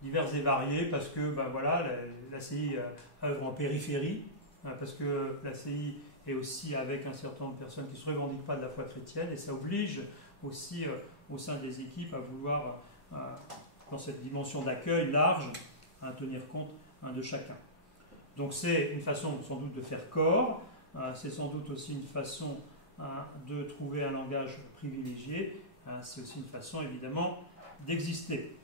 Diverses et variées parce que voilà, l'ACI œuvre en périphérie, parce que l'ACI est aussi avec un certain nombre de personnes qui ne se revendiquent pas de la foi chrétienne, et ça oblige aussi au sein des équipes à vouloir, dans cette dimension d'accueil large, à tenir compte de chacun. Donc c'est une façon sans doute de faire corps, c'est sans doute aussi une façon de trouver un langage privilégié, c'est aussi une façon évidemment d'exister.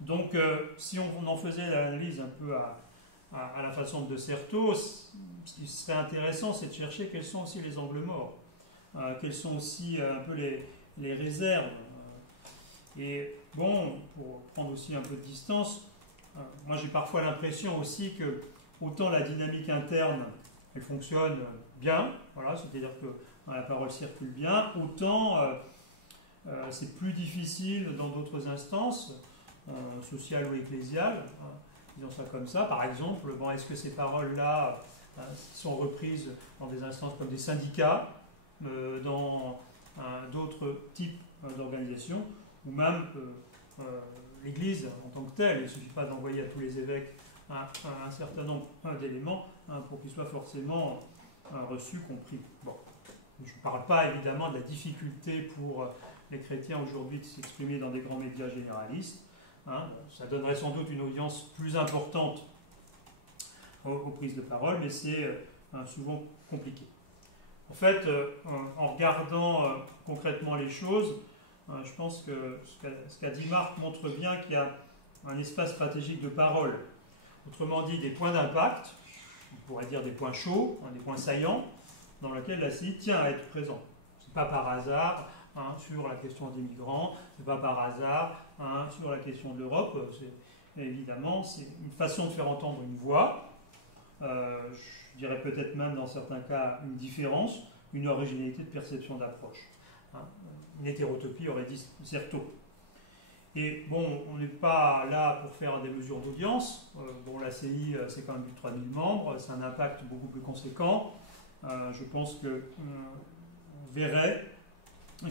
Donc si on en faisait l'analyse un peu à la façon de Certeau, ce qui serait intéressant, c'est de chercher quels sont aussi les angles morts, quelles sont aussi un peu les réserves. Et bon, pour prendre aussi un peu de distance, moi j'ai parfois l'impression aussi que autant la dynamique interne, elle fonctionne bien, voilà, c'est-à-dire que la parole circule bien, autant c'est plus difficile dans d'autres instances, sociales ou ecclésiales, disons ça comme ça. Par exemple, bon, est-ce que ces paroles-là sont reprises dans des instances comme des syndicats, dans d'autres types d'organisations, ou même l'Église en tant que telle? Il ne suffit pas d'envoyer à tous les évêques un certain nombre d'éléments pour qu'ils soient forcément reçus, compris. Bon. Je ne parle pas évidemment de la difficulté pour les chrétiens aujourd'hui de s'exprimer dans des grands médias généralistes. Ça donnerait sans doute une audience plus importante aux prises de parole, mais c'est souvent compliqué. En fait, en regardant concrètement les choses, je pense que ce qu'a dit Marc montre bien qu'il y a un espace stratégique de parole. Autrement dit, des points d'impact, on pourrait dire des points chauds, des points saillants, dans lesquels l'ACI tient à être présent. Ce n'est pas par hasard sur la question des migrants, ce n'est pas par hasard sur la question de l'Europe. Évidemment, c'est une façon de faire entendre une voix, je dirais peut-être même dans certains cas une différence, une originalité de perception d'approche. Une hétérotopie aurait dit Certeau. Et bon, on n'est pas là pour faire des mesures d'audience. Bon, l'ACI, c'est quand même plus de 3000 membres, c'est un impact beaucoup plus conséquent. Je pense qu'on verrait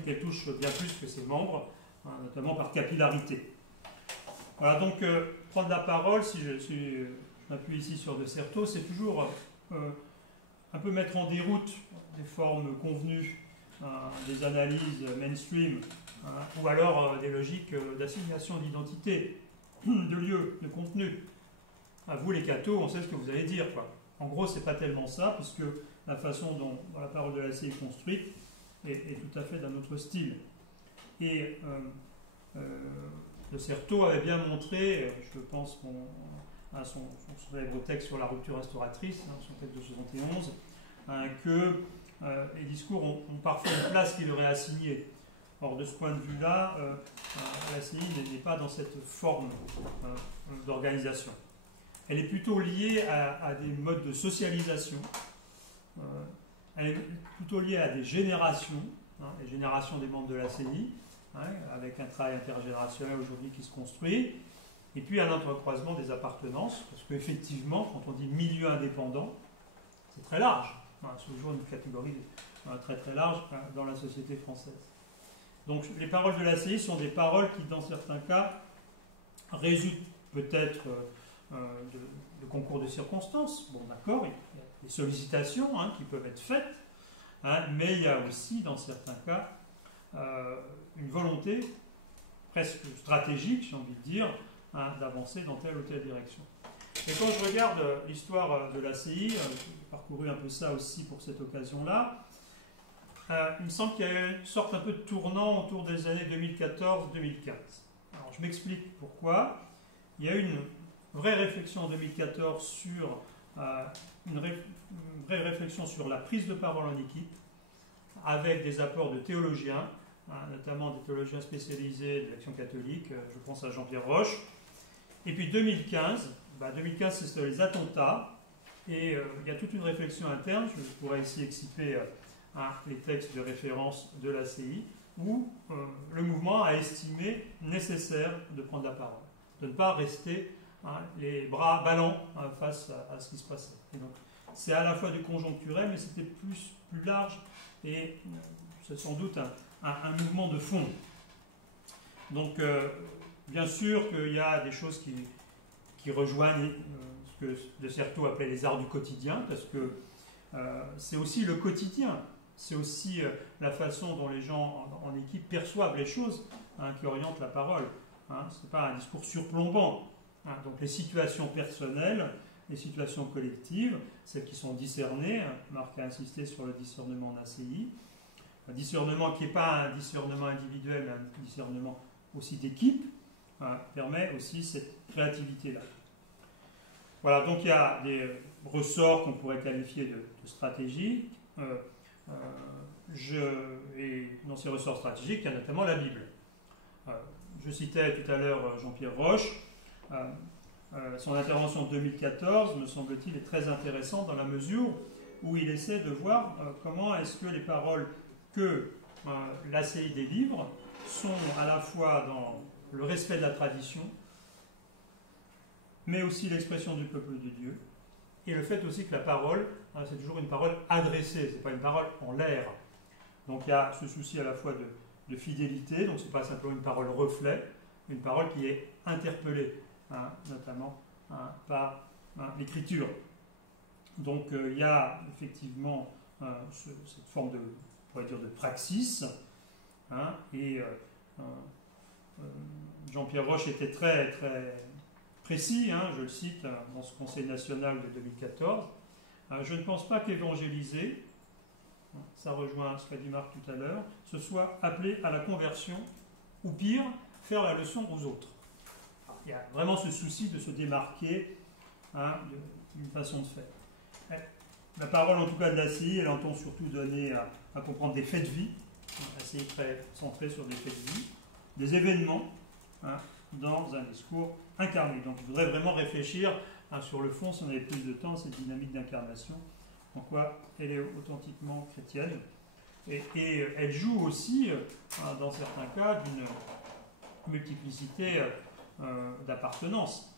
qu'elle touche bien plus que ses membres, notamment par capillarité. Voilà, donc prendre la parole, si je m'appuie ici sur de Certeau, c'est toujours un peu mettre en déroute des formes convenues, des analyses mainstream, ou alors des logiques d'assignation d'identité, de lieu, de contenu. Vous les cathos, on sait ce que vous allez dire, quoi. En gros, c'est pas tellement ça, puisque la façon dont la parole de l'ACI est construite est tout à fait d'un autre style. Et de Certeau avait bien montré, je pense à son célèbre texte sur la rupture restauratrice, son texte de 71, que les discours ont parfois une place qui leur est assignée. Or, de ce point de vue-là, l'ACI n'est pas dans cette forme d'organisation. Elle est plutôt liée à des modes de socialisation, elle est plutôt liée à des générations, les générations des membres de l'ACI, avec un travail intergénérationnel aujourd'hui qui se construit, et puis un entrecroisement des appartenances, parce qu'effectivement, quand on dit milieu indépendant, c'est très large, c'est toujours une catégorie très très large dans la société française. Donc les paroles de l'ACI sont des paroles qui, dans certains cas, résultent peut-être de concours de circonstances. Bon, d'accord, il y a des sollicitations qui peuvent être faites, mais il y a aussi, dans certains cas, une volonté presque stratégique, j'ai envie de dire, d'avancer dans telle ou telle direction. Et quand je regarde l'histoire de l'ACI, j'ai parcouru un peu ça aussi pour cette occasion-là, il me semble qu'il y a une sorte un peu de tournant autour des années 2014-2015. Alors je m'explique pourquoi. Il y a eu une vraie réflexion en 2014 sur une vraie réflexion sur la prise de parole en équipe, avec des apports de théologiens, notamment des théologiens spécialisés de l'Action catholique, je pense à Jean-Pierre Roche. Et puis 2015, 2015 c'est les attentats, et il y a toute une réflexion interne, je pourrais ici exciter les textes de référence de l'ACI, où le mouvement a estimé nécessaire de prendre la parole, de ne pas rester les bras ballants face à ce qui se passait. Et donc, c'est à la fois du conjoncturel, mais c'était plus large, et c'est sans doute un mouvement de fond. Donc, bien sûr qu'il y a des choses qui rejoignent ce que De Certeau appelait les arts du quotidien, parce que c'est aussi le quotidien, c'est aussi la façon dont les gens en équipe perçoivent les choses qui orientent la parole. Ce n'est pas un discours surplombant. Donc les situations personnelles, les situations collectives, celles qui sont discernées, Marc a insisté sur le discernement en ACI, un discernement qui n'est pas un discernement individuel, mais un discernement aussi d'équipe, permet aussi cette créativité-là. Voilà, donc il y a des ressorts qu'on pourrait qualifier de stratégiques. Et dans ces ressorts stratégiques, il y a notamment la Bible. Je citais tout à l'heure Jean-Pierre Roche. Son intervention de 2014, me semble-t-il, est très intéressante dans la mesure où il essaie de voir comment est-ce que les paroles que l'ACI délivre sont à la fois dans le respect de la tradition, mais aussi l'expression du peuple de Dieu, et le fait aussi que la parole, c'est toujours une parole adressée, ce n'est pas une parole en l'air. Donc il y a ce souci à la fois de fidélité, donc ce n'est pas simplement une parole reflet, une parole qui est interpellée, notamment par l'écriture. Donc il y a effectivement cette forme de, on pourrait dire, de praxis, et Jean-Pierre Roche était très, très précis, je le cite, dans ce Conseil national de 2014. Je ne pense pas qu'évangéliser, ça rejoint ce qu'a dit Marc tout à l'heure, ce soit appelé à la conversion, ou pire, faire la leçon aux autres. Il y a vraiment ce souci de se démarquer d'une façon de faire. La parole, en tout cas de l'ACI, elle entend surtout donner à comprendre des faits de vie, l'ACI très centré sur des faits de vie, des événements, dans un discours incarné. Donc, je voudrais vraiment réfléchir sur le fond, si on avait plus de temps, cette dynamique d'incarnation, en quoi elle est authentiquement chrétienne. Et elle joue aussi, dans certains cas, d'une multiplicité d'appartenance.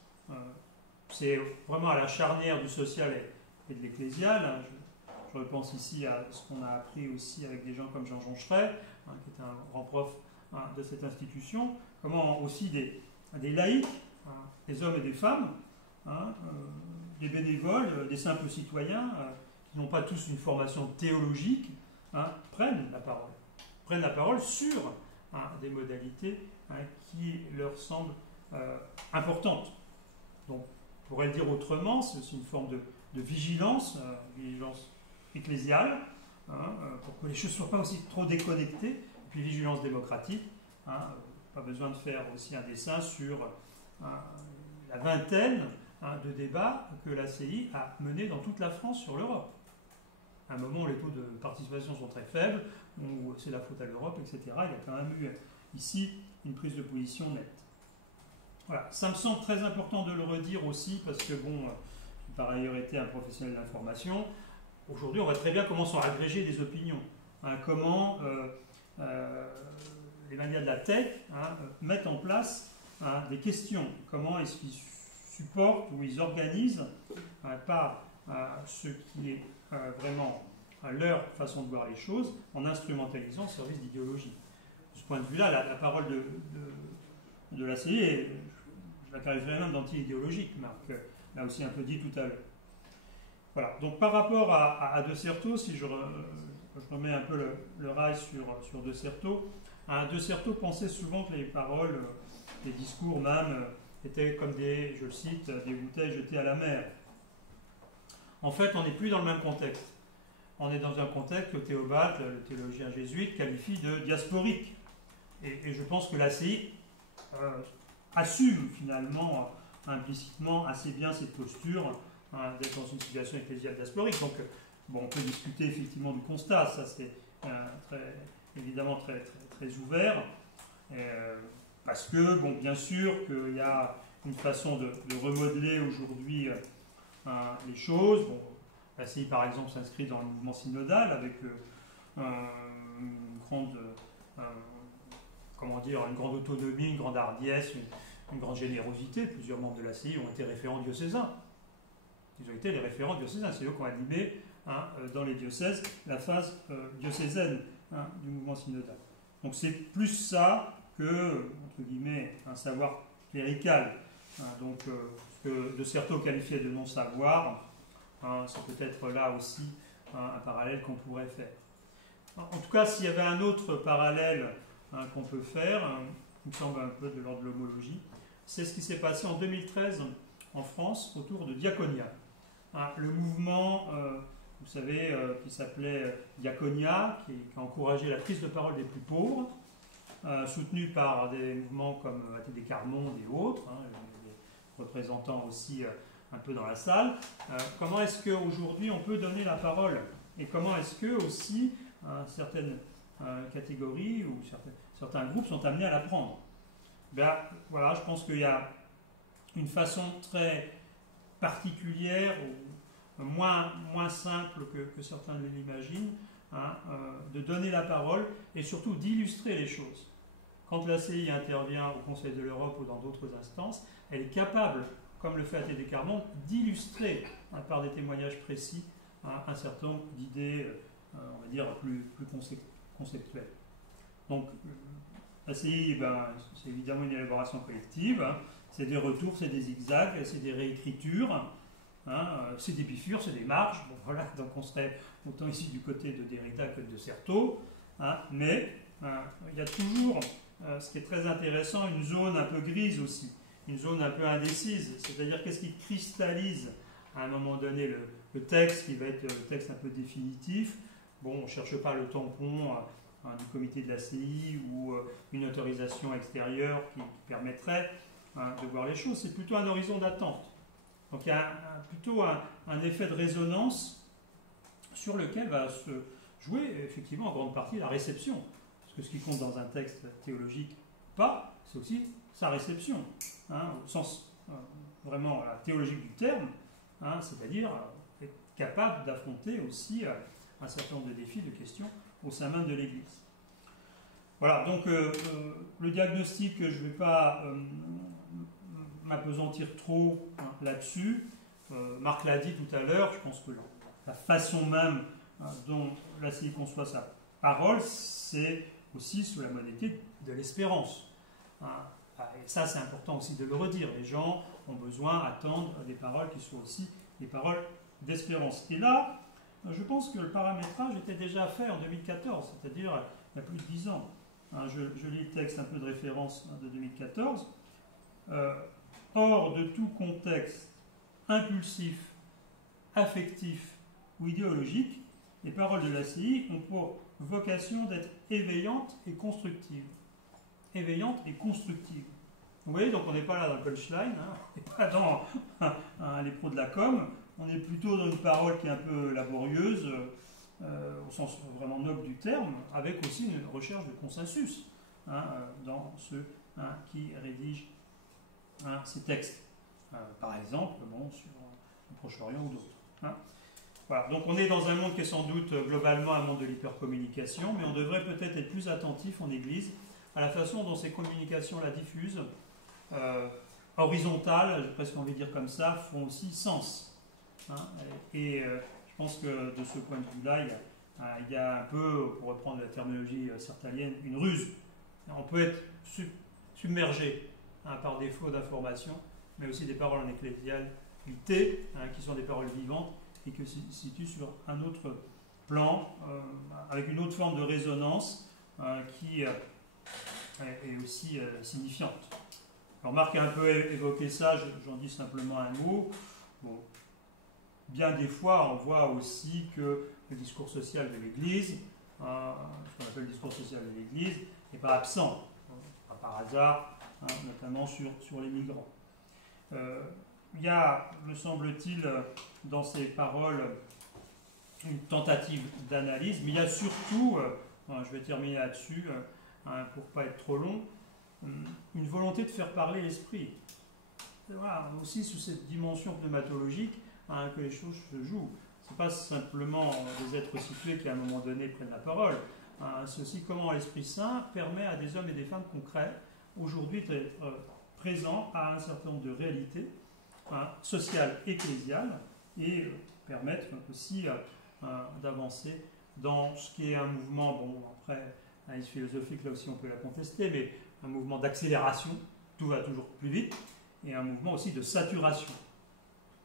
C'est vraiment à la charnière du social et de l'ecclésial. Je repense ici à ce qu'on a appris aussi avec des gens comme Jean-Jean Schray, qui est un grand prof de cette institution, comment aussi des laïcs, des hommes et des femmes, des bénévoles, des simples citoyens, qui n'ont pas tous une formation théologique, prennent la parole sur des modalités qui leur semblent importantes. Donc, on pourrait le dire autrement, c'est aussi une forme de vigilance ecclésiale, pour que les choses ne soient pas aussi trop déconnectées, et puis vigilance démocratique, pas besoin de faire aussi un dessin sur la vingtaine de débats que l'ACI a menés dans toute la France sur l'Europe. À un moment où les taux de participation sont très faibles, où c'est la faute à l'Europe, etc., il y a quand même eu ici une prise de position nette. Voilà, ça me semble très important de le redire aussi, parce que bon, j'ai par ailleurs été un professionnel d'information. Aujourd'hui, on voit très bien comment sont agrégées des opinions, comment les manières de la tech mettent en place des questions, comment est-ce qu'ils supportent ou ils organisent pas ce qui est vraiment leur façon de voir les choses, en instrumentalisant au service d'idéologie. De ce point de vue-là, la parole de l'ACI, je la qualifierais même d'anti-idéologique, Marc l'a aussi un peu dit tout à l'heure. Voilà, donc par rapport à De Certeau, si je remets un peu le rail sur De Certeau, De Certeau pensait souvent que les paroles, les discours même, étaient comme des, je le cite, des bouteilles jetées à la mer. En fait, on n'est plus dans le même contexte. On est dans un contexte que Théobald, le théologien jésuite, qualifie de diasporique. Et je pense que l'ACI assume finalement implicitement assez bien cette posture d'être dans une situation ecclésiale diasporique. Donc, bon, on peut discuter effectivement du constat, ça c'est évidemment très ouvert, parce que, bon, bien sûr qu'il y a une façon de remodeler aujourd'hui les choses. Bon, l'ACI, par exemple, s'inscrit dans le mouvement synodal avec une grande autonomie, une grande hardiesse, une grande générosité. Plusieurs membres de l'ACI ont été référents diocésains. Ils ont été les référents diocésains. C'est eux qui ont animé dans les diocèses la phase diocésaine du mouvement synodal. Donc c'est plus ça que, entre guillemets, un savoir clérical. Donc ce que De Certeau qualifiait de non-savoir, c'est peut-être là aussi un parallèle qu'on pourrait faire. En tout cas, s'il y avait un autre parallèle qu'on peut faire, qui me semble un peu de l'ordre de l'homologie, c'est ce qui s'est passé en 2013 en France autour de Diaconia. Le mouvement, vous savez, qui s'appelait Diaconia, qui a encouragé la prise de parole des plus pauvres, soutenu par des mouvements comme ATD Carmonde et autres, les représentants aussi un peu dans la salle. Comment est-ce qu'aujourd'hui on peut donner la parole? Et comment est-ce que aussi certaines catégories ou certains groupes sont amenés à la prendre? Ben, voilà, je pense qu'il y a une façon très particulière, ou moins simple que certains l'imaginent, de donner la parole et surtout d'illustrer les choses. Quand l'ACI intervient au Conseil de l'Europe ou dans d'autres instances, elle est capable, comme le fait ATD Carmonde, d'illustrer par des témoignages précis un certain nombre d'idées, on va dire, plus conceptuelles. Donc, l'ACI, c'est évidemment une élaboration collective, c'est des retours, c'est des zigzags, c'est des réécritures, c'est des bifures, c'est des marges. Bon, voilà, donc on serait autant ici du côté de Derrida que de Certeau, mais il y a toujours, ce qui est très intéressant, une zone un peu grise aussi, une zone un peu indécise, c'est-à-dire qu'est-ce qui cristallise à un moment donné le texte qui va être le texte un peu définitif. Bon, on ne cherche pas le tampon du comité de l'ACI ou une autorisation extérieure qui permettrait de voir les choses, c'est plutôt un horizon d'attente. Donc il y a plutôt un effet de résonance sur lequel va se jouer effectivement en grande partie la réception. Parce que ce qui compte dans un texte théologique, c'est aussi sa réception, au sens vraiment théologique du terme, c'est-à-dire être capable d'affronter aussi un certain nombre de défis, de questions au sein même de l'Église. Voilà, donc le diagnostic, je ne vais pas m'apesantir trop là-dessus. Marc l'a dit tout à l'heure, je pense que la façon même dont l'ACI conçoit sa parole, c'est aussi sous la modalité de l'espérance. Et ça, c'est important aussi de le redire. Les gens ont besoin, attendent des paroles qui soient aussi des paroles d'espérance. Et là, je pense que le paramétrage était déjà fait en 2014, c'est-à-dire il y a plus de 10 ans. Je lis le texte un peu de référence de 2014. Hors de tout contexte impulsif, affectif ou idéologique, les paroles de l'ACI ont pour vocation d'être éveillantes et constructives. Éveillantes et constructives. Vous voyez, donc on n'est pas là dans le punchline, on n'est pas dans les pros de la com, on est plutôt dans une parole qui est un peu laborieuse, au sens vraiment noble du terme, avec aussi une recherche de consensus dans ceux qui rédigent ces textes. Par exemple, sur le Proche-Orient ou d'autres. Voilà. Donc on est dans un monde qui est sans doute globalement un monde de l'hypercommunication, mais on devrait peut-être être plus attentif en Église à la façon dont ces communications la diffusent, horizontales, j'ai presque envie de dire comme ça, font aussi sens. Et je pense que de ce point de vue-là, il y a un peu, pour reprendre la terminologie sertalienne, une ruse. On peut être submergé par des flots d'informations, mais aussi des paroles en ecclésialité, qui sont des paroles vivantes et qui se situent sur un autre plan, avec une autre forme de résonance qui est aussi signifiante. On Alors Marc a un peu évoqué ça, j'en dis simplement un mot. Bon, bien des fois, on voit aussi que le discours social de l'Église, ce qu'on appelle le discours social de l'Église, n'est pas absent, pas par hasard, notamment sur les migrants. Il y a, me semble-t-il, dans ces paroles, une tentative d'analyse, mais il y a surtout, je vais terminer là-dessus, pour ne pas être trop long, une volonté de faire parler l'esprit. Voilà, aussi sous cette dimension pneumatologique que les choses se jouent. Ce n'est pas simplement des êtres situés qui à un moment donné prennent la parole, c'est aussi comment l'Esprit Saint permet à des hommes et des femmes concrets aujourd'hui d'être présents à un certain nombre de réalités sociales, ecclésiales, et permettre aussi d'avancer dans ce qui est un mouvement, bon après, l'analyse philosophique là aussi on peut la contester, mais un mouvement d'accélération, tout va toujours plus vite, et un mouvement aussi de saturation.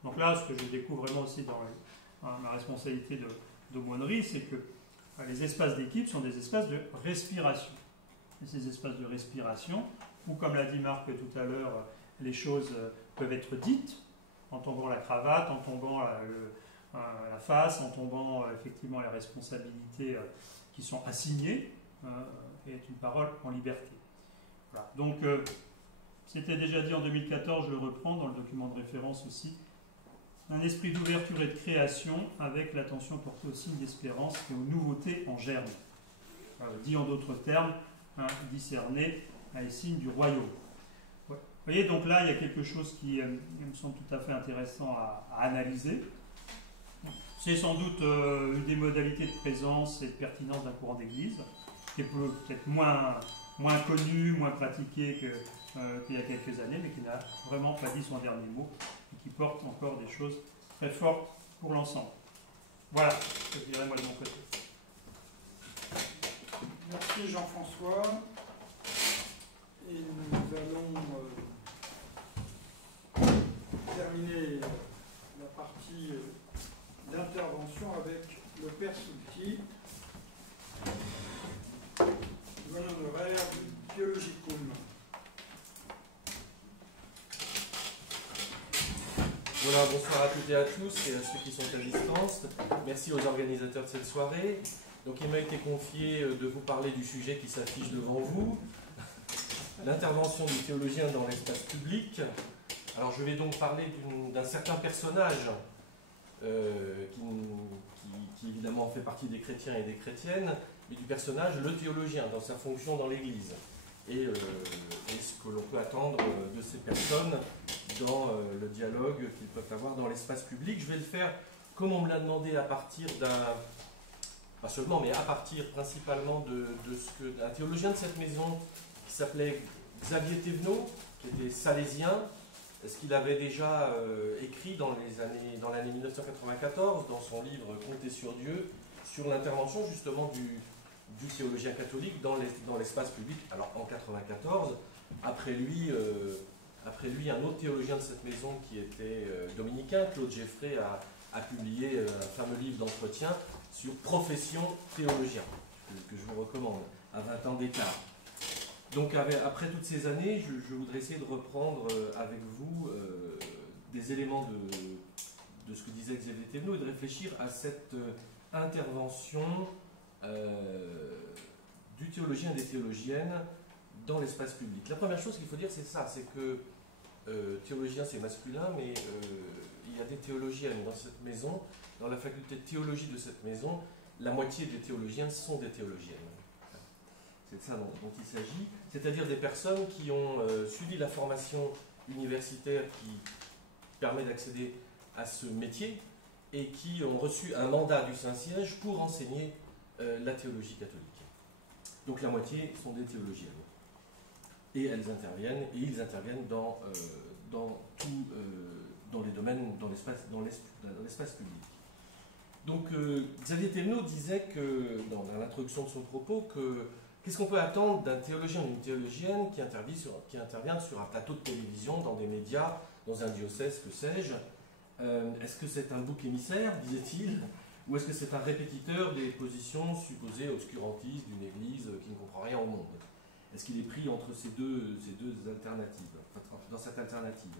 Donc là, ce que je découvre vraiment aussi dans ma responsabilité d'aumônerie, c'est que les espaces d'équipe sont des espaces de respiration. Et ces espaces de respiration, où comme l'a dit Marc tout à l'heure, les choses peuvent être dites, en tombant la cravate, en tombant la face, en tombant effectivement les responsabilités qui sont assignées, et une parole en liberté. Voilà. Donc, c'était déjà dit en 2014, je le reprends dans le document de référence aussi, un esprit d'ouverture et de création avec l'attention portée aux signes d'espérance et aux nouveautés en germe. Dit en d'autres termes, discerner les signes du royaume. Ouais. Vous voyez, donc là, il y a quelque chose qui me semble tout à fait intéressant à analyser. C'est sans doute une des modalités de présence et de pertinence d'un courant d'église, qui est peut-être moins connu, moins pratiqué qu'il y a quelques années, mais qui n'a vraiment pas dit son dernier mot, et qui porte encore des choses très fortes pour l'ensemble. Voilà, ce que je dirais moi de mon côté. Merci Jean-François. Et nous allons terminer la partie d'intervention avec le Père Soulti, bon honoraire du Theologicum. Voilà, bonsoir à toutes et à tous et à ceux qui sont à distance. Merci aux organisateurs de cette soirée. Donc il m'a été confié de vous parler du sujet qui s'affiche devant vous, l'intervention du théologien dans l'espace public. Alors je vais donc parler d'un certain personnage qui évidemment fait partie des chrétiens et des chrétiennes, mais du personnage, le théologien, dans sa fonction dans l'Église. Et ce que l'on peut attendre de ces personnes dans le dialogue qu'ils peuvent avoir dans l'espace public. Je vais le faire comme on me l'a demandé à partir pas seulement, mais à partir principalement d'un théologien de cette maison qui s'appelait Xavier Thévenot, qui était salésien, ce qu'il avait déjà écrit dans l'année 1994, dans son livre Compter sur Dieu, sur l'intervention justement du théologien catholique dans l'espace public. Alors en 1994, après lui, un autre théologien de cette maison qui était dominicain, Claude Geffray, a publié un fameux livre d'entretien sur profession théologien, que je vous recommande, à 20 ans d'écart. Donc après toutes ces années, je voudrais essayer de reprendre avec vous des éléments de ce que disait Xavier Thévenot et de réfléchir à cette intervention du théologien et des théologiennes dans l'espace public. La première chose qu'il faut dire, c'est ça, c'est que théologien c'est masculin, mais il y a des théologiennes dans cette maison, dans la faculté de théologie de cette maison, la moitié des théologiens sont des théologiennes. C'est de ça dont il s'agit, c'est-à-dire des personnes qui ont suivi la formation universitaire qui permet d'accéder à ce métier et qui ont reçu un mandat du Saint-Siège pour enseigner la théologie catholique. Donc la moitié sont des théologiennes. Et elles interviennent, et ils interviennent dans les domaines, dans l'espace public. Donc Xavier Thévenot disait que, dans l'introduction de son propos, qu'est-ce qu'on peut attendre d'un théologien ou d'une théologienne qui intervient sur un plateau de télévision, dans des médias, dans un diocèse, que sais-je. Est-ce que c'est un bouc émissaire, disait-il, ou est-ce que c'est un répétiteur des positions supposées obscurantistes d'une église qui ne comprend rien au monde? Est-ce qu'il est pris entre ces deux alternatives, enfin, dans cette alternative?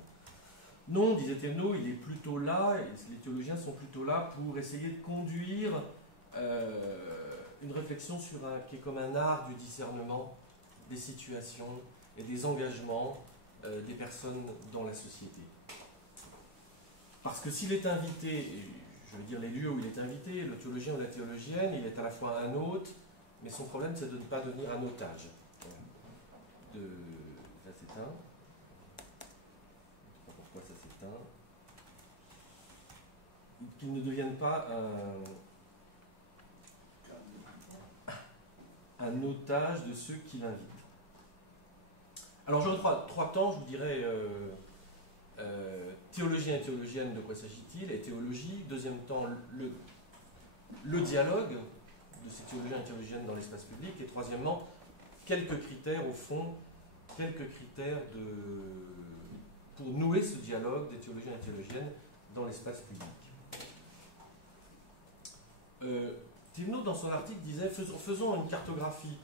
Non, disait Thévenot, il est plutôt là, les théologiens sont plutôt là pour essayer de conduire une réflexion sur qui est comme un art du discernement des situations et des engagements des personnes dans la société. Parce que s'il est invité, et je veux dire les lieux où il est invité, le théologien ou la théologienne, il est à la fois un hôte, mais son problème c'est de ne pas devenir un otage. Ça s'éteint. Je ne sais pas pourquoi ça s'éteint. Qu'il ne devienne pas un otage de ceux qui l'invitent. Alors j'aurais trois temps, je vous dirais théologien et théologienne, de quoi s'agit-il, et théologie. Deuxième temps, le dialogue de ces théologiens et théologiennes dans l'espace public. Et troisièmement, quelques critères au fond, pour nouer ce dialogue des théologiens et théologiennes dans l'espace public. Thévenot, dans son article, disait faisons une cartographie.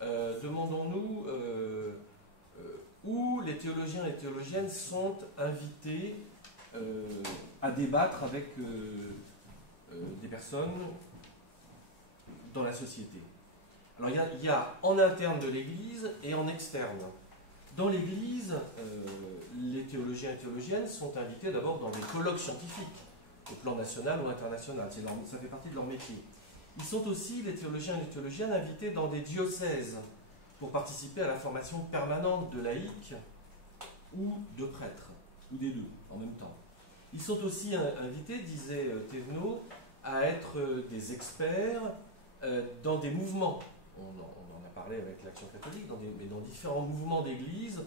Demandons-nous où les théologiens et théologiennes sont invités à débattre avec des personnes dans la société. Alors il y a en interne de l'Église et en externe. Dans l'Église, les théologiens et théologiennes sont invités d'abord dans des colloques scientifiques, au plan national ou international. Ça fait partie de leur métier. Ils sont aussi, les théologiens et les théologiennes, invités dans des diocèses pour participer à la formation permanente de laïcs ou de prêtres, ou des deux en même temps. Ils sont aussi invités, disait Thévenot, à être des experts dans des mouvements. On en a parlé avec l'Action catholique, mais dans différents mouvements d'église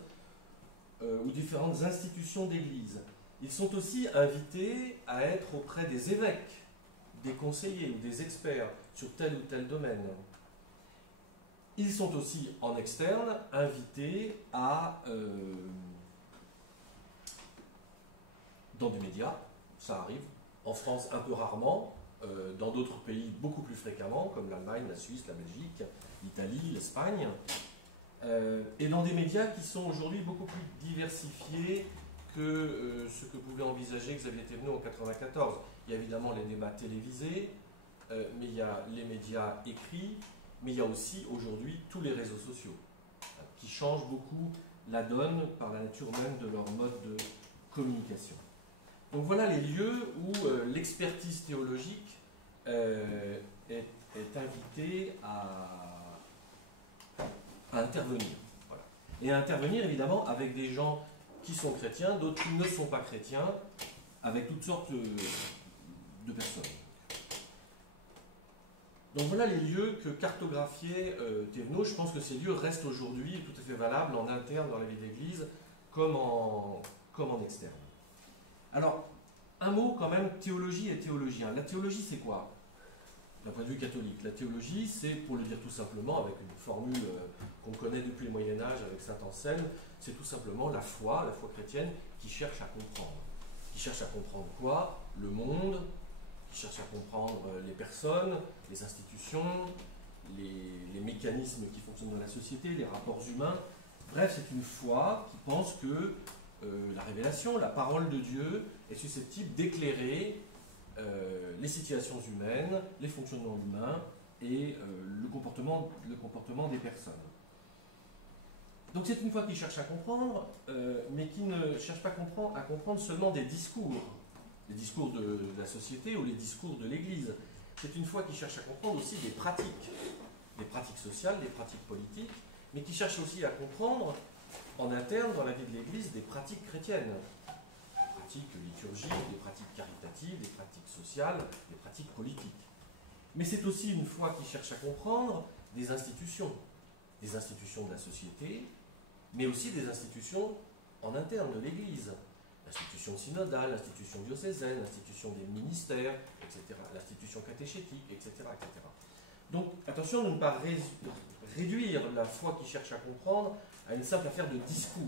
ou différentes institutions d'église. Ils sont aussi invités à être auprès des évêques, des conseillers ou des experts sur tel ou tel domaine. Ils sont aussi, en externe, invités dans des médias, ça arrive, en France un peu rarement, dans d'autres pays beaucoup plus fréquemment, comme l'Allemagne, la Suisse, la Belgique, l'Italie, l'Espagne, et dans des médias qui sont aujourd'hui beaucoup plus diversifiés que ce que pouvait envisager Xavier Thévenot en 1994. Il y a évidemment les débats télévisés, mais il y a les médias écrits, mais il y a aussi aujourd'hui tous les réseaux sociaux, qui changent beaucoup la donne par la nature même de leur mode de communication. Donc voilà les lieux où l'expertise théologique est invitée à intervenir. Voilà. Et à intervenir évidemment avec des gens qui sont chrétiens, d'autres qui ne sont pas chrétiens, avec toutes sortes de personnes. Donc voilà les lieux que cartographiait Thévenot. Je pense que ces lieux restent aujourd'hui tout à fait valables en interne dans la vie de l'Église comme en externe. Alors, un mot quand même, théologie et théologien. La théologie, c'est quoi? D'un point de vue catholique, la théologie, c'est, pour le dire tout simplement, avec une formule qu'on connaît depuis le Moyen-Âge avec saint Anselme, c'est tout simplement la foi chrétienne qui cherche à comprendre. Qui cherche à comprendre quoi? Le monde, qui cherche à comprendre les personnes, les institutions, les mécanismes qui fonctionnent dans la société, les rapports humains. Bref, c'est une foi qui pense que la révélation, la parole de Dieu est susceptible d'éclairer les situations humaines, les fonctionnements humains et le comportement des personnes. Donc c'est une foi qui cherche à comprendre, mais qui ne cherche pas à comprendre seulement des discours, les discours de la société ou les discours de l'Église. C'est une foi qui cherche à comprendre aussi des pratiques sociales, des pratiques politiques, mais qui cherche aussi à comprendre en interne dans la vie de l'Église des pratiques chrétiennes, des pratiques liturgiques, des pratiques caritatives, des pratiques sociales, des pratiques politiques. Mais c'est aussi une foi qui cherche à comprendre des institutions de la société, mais aussi des institutions en interne de l'Église, l'institution synodale, l'institution diocésaine, l'institution des ministères, etc., l'institution catéchétique, etc., etc. Donc attention de ne pas réduire la foi qui cherche à comprendre à une simple affaire de discours.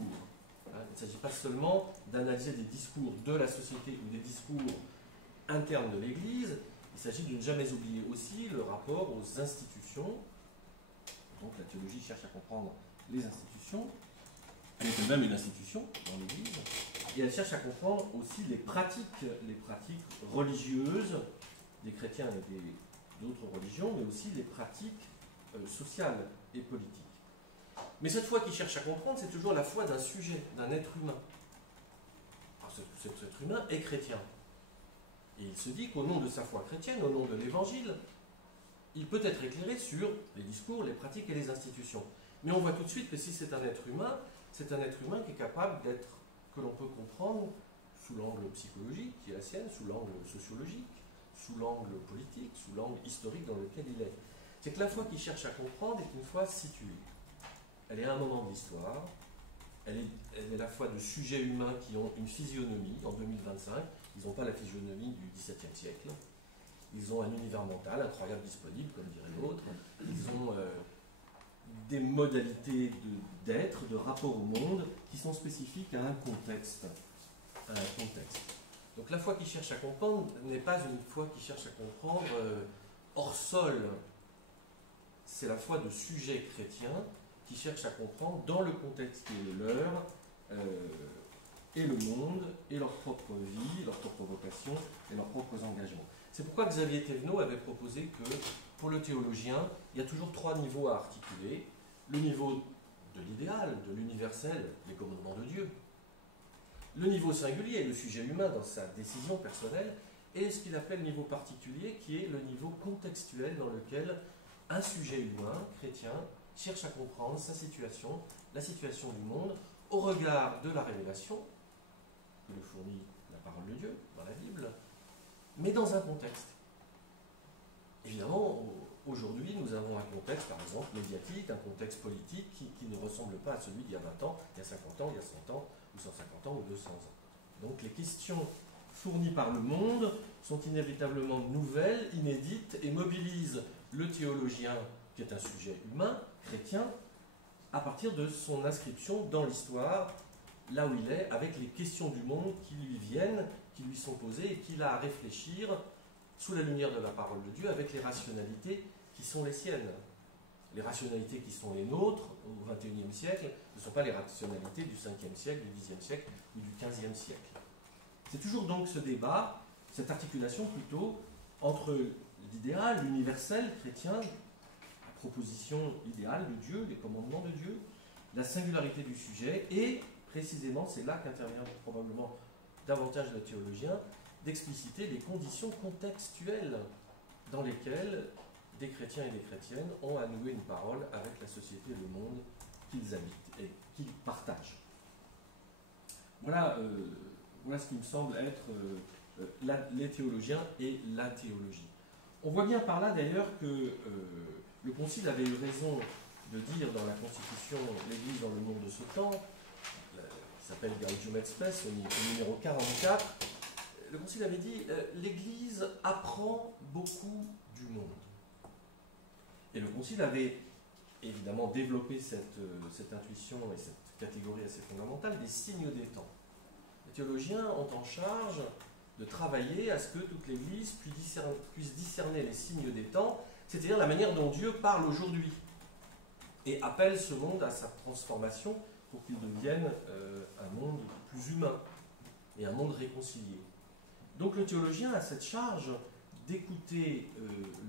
Il ne s'agit pas seulement d'analyser des discours de la société ou des discours internes de l'Église, il s'agit de ne jamais oublier aussi le rapport aux institutions. Donc la théologie cherche à comprendre les institutions. Elle est elle-même une institution dans l'Église. Et elle cherche à comprendre aussi les pratiques religieuses des chrétiens et d'autres religions, mais aussi les pratiques sociales et politiques. Mais cette foi qu'il cherche à comprendre, c'est toujours la foi d'un sujet, d'un être humain. Alors cet être humain est chrétien. Et il se dit qu'au nom de sa foi chrétienne, au nom de l'Évangile, il peut être éclairé sur les discours, les pratiques et les institutions. Mais on voit tout de suite que si c'est un être humain qui est capable d'être, que l'on peut comprendre sous l'angle psychologique qui est la sienne, sous l'angle sociologique, sous l'angle politique, sous l'angle historique dans lequel il est. C'est que la foi qu'il cherche à comprendre est une foi située. Elle est à un moment de l'histoire, elle est la foi de sujets humains qui ont une physionomie en 2025, ils n'ont pas la physionomie du XVIIe siècle, ils ont un univers mental incroyable disponible, comme dirait l'autre, ils ont des modalités d'être, de rapport au monde, qui sont spécifiques à un contexte. Donc la foi qui cherche à comprendre n'est pas une foi qui cherche à comprendre hors sol. C'est la foi de sujets chrétiens qui cherchent à comprendre dans le contexte qui est le leur, et le monde, et leur propre vie, leurs propres vocations, et leurs propres engagements. C'est pourquoi Xavier Thévenot avait proposé que, pour le théologien, il y a toujours 3 niveaux à articuler. Le niveau de l'idéal, de l'universel, les commandements de Dieu. Le niveau singulier, le sujet humain dans sa décision personnelle, et ce qu'il appelle le niveau particulier, qui est le niveau contextuel dans lequel un sujet humain, chrétien, cherche à comprendre sa situation, la situation du monde, au regard de la révélation, que le fournit la parole de Dieu dans la Bible, mais dans un contexte. Évidemment, aujourd'hui, nous avons un contexte, par exemple, médiatique, un contexte politique qui ne ressemble pas à celui d'il y a 20 ans, il y a 50 ans, il y a 100 ans, ou 150 ans, ou 200 ans. Donc les questions fournies par le monde sont inévitablement nouvelles, inédites, et mobilisent le théologien, qui est un sujet humain, chrétien, à partir de son inscription dans l'histoire, là où il est, avec les questions du monde qui lui viennent, qui lui sont posées, et qu'il a à réfléchir sous la lumière de la parole de Dieu, avec les rationalités qui sont les siennes. Les rationalités qui sont les nôtres au XXIe siècle ne sont pas les rationalités du 5e siècle, du 10e siècle ou du 15e siècle. C'est toujours donc ce débat, cette articulation plutôt, entre l'idéal, l'universel chrétien, la proposition idéale de Dieu, les commandements de Dieu, la singularité du sujet, et précisément, c'est là qu'intervient probablement davantage le théologien, d'expliciter les conditions contextuelles dans lesquelles des chrétiens et des chrétiennes ont à nouer une parole avec la société et le monde qu'ils habitent et qu'ils partagent. Voilà, voilà ce qui me semble être les théologiens et la théologie. On voit bien par là d'ailleurs que le Concile avait eu raison de dire dans la Constitution l'Église dans le monde de ce temps, qui s'appelle Gaudium et Spes, au numéro 44, le Concile avait dit l'Église apprend beaucoup du monde. Et le Concile avait évidemment développé cette intuition et cette catégorie assez fondamentale des signes des temps. Les théologiens ont en charge de travailler à ce que toute l'Église puisse discerner les signes des temps, c'est-à-dire la manière dont Dieu parle aujourd'hui, et appelle ce monde à sa transformation pour qu'il devienne un monde plus humain et un monde réconcilié. Donc le théologien a cette charge d'écouter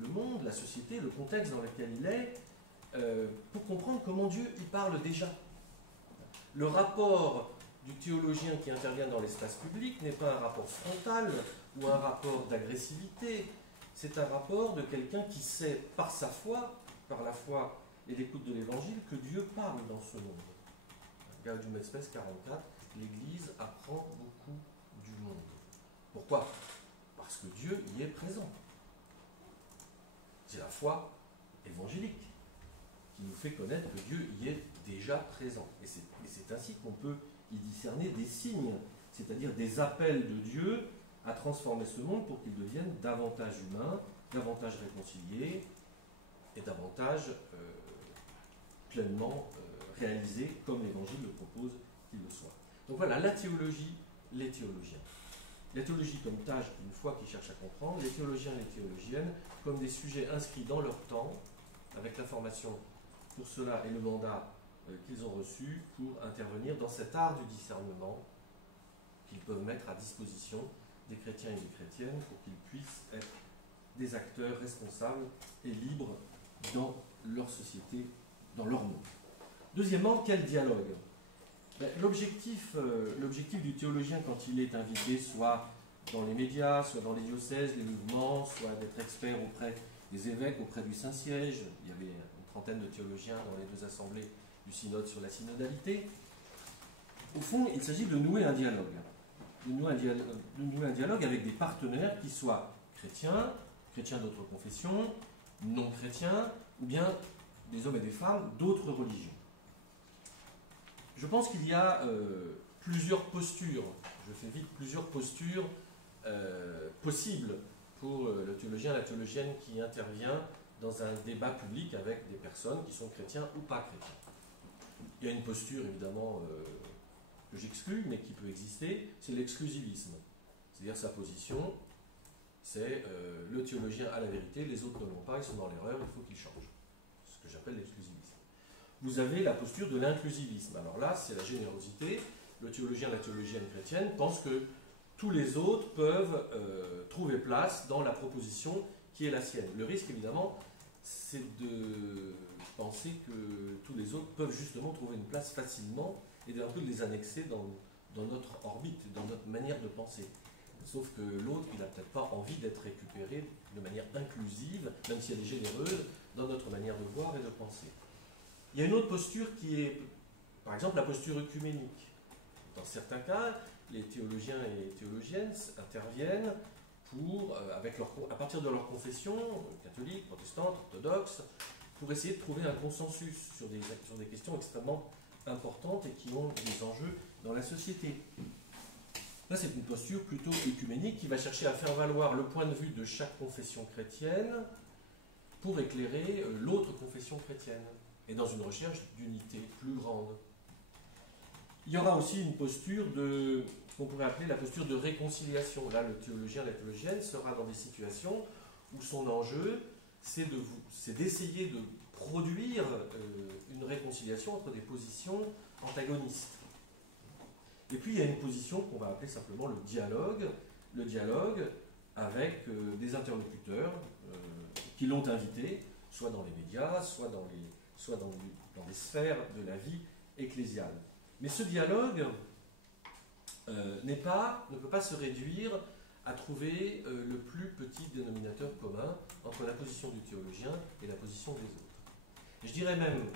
le monde, la société, le contexte dans lequel il est, pour comprendre comment Dieu y parle déjà. Le rapport du théologien qui intervient dans l'espace public n'est pas un rapport frontal ou un rapport d'agressivité, c'est un rapport de quelqu'un qui sait par sa foi, par la foi et l'écoute de l'Évangile, que Dieu parle dans ce monde. Gaudium et Spes 44, l'Église apprend beaucoup du monde. Pourquoi ? Parce que Dieu y est présent. C'est la foi évangélique qui nous fait connaître que Dieu y est déjà présent. Et c'est ainsi qu'on peut y discerner des signes, c'est-à-dire des appels de Dieu à transformer ce monde pour qu'il devienne davantage humain, davantage réconcilié et davantage pleinement réalisé comme l'Évangile le propose qu'il le soit. Donc voilà, la théologie, les théologiens. La théologie comme tâche d'une foi qui cherche à comprendre, les théologiens et les théologiennes comme des sujets inscrits dans leur temps, avec la formation pour cela et le mandat qu'ils ont reçu pour intervenir dans cet art du discernement qu'ils peuvent mettre à disposition des chrétiens et des chrétiennes pour qu'ils puissent être des acteurs responsables et libres dans leur société, dans leur monde. Deuxièmement, quel dialogue? L'objectif du théologien quand il est invité, soit dans les médias, soit dans les diocèses, les mouvements, soit d'être expert auprès des évêques, auprès du Saint-Siège. Il y avait une trentaine de théologiens dans les deux assemblées du synode sur la synodalité. Au fond, il s'agit de nouer un dialogue. De nouer un dialogue avec des partenaires qui soient chrétiens, chrétiens d'autres confessions, non chrétiens, ou bien des hommes et des femmes d'autres religions. Je pense qu'il y a plusieurs postures, je fais vite, plusieurs postures possibles pour le théologien, la théologienne qui intervient dans un débat public avec des personnes qui sont chrétiens ou pas chrétiens. Il y a une posture évidemment que j'exclus, mais qui peut exister, c'est l'exclusivisme. C'est-à-dire sa position, c'est le théologien a la vérité, les autres ne l'ont pas, ils sont dans l'erreur, il faut qu'ils changent. C'est ce que j'appelle l'exclusivisme. Vous avez la posture de l'inclusivisme. Alors là, c'est la générosité. Le théologien, la théologienne chrétienne pense que tous les autres peuvent trouver place dans la proposition qui est la sienne. Le risque, évidemment, c'est de penser que tous les autres peuvent justement trouver une place facilement et d'un peu les annexer dans notre orbite, dans notre manière de penser. Sauf que l'autre, il n'a peut-être pas envie d'être récupéré de manière inclusive, même si elle est généreuse, dans notre manière de voir et de penser. Il y a une autre posture qui est, par exemple, la posture œcuménique. Dans certains cas, les théologiens et théologiennes interviennent pour, à partir de leur confession, catholique, protestante, orthodoxe, pour essayer de trouver un consensus sur des questions extrêmement importantes et qui ont des enjeux dans la société. Là, c'est une posture plutôt œcuménique qui va chercher à faire valoir le point de vue de chaque confession chrétienne pour éclairer l'autre confession chrétienne, et dans une recherche d'unité plus grande. Il y aura aussi une posture qu'on pourrait appeler la posture de réconciliation. Là, le théologien, la théologienne sera dans des situations où son enjeu, c'est d'essayer de produire une réconciliation entre des positions antagonistes. Et puis, il y a une position qu'on va appeler simplement le dialogue avec des interlocuteurs qui l'ont invité, soit dans les médias, soit dans les sphères de la vie ecclésiale. Mais ce dialogue ne peut pas se réduire à trouver le plus petit dénominateur commun entre la position du théologien et la position des autres. Et je dirais même,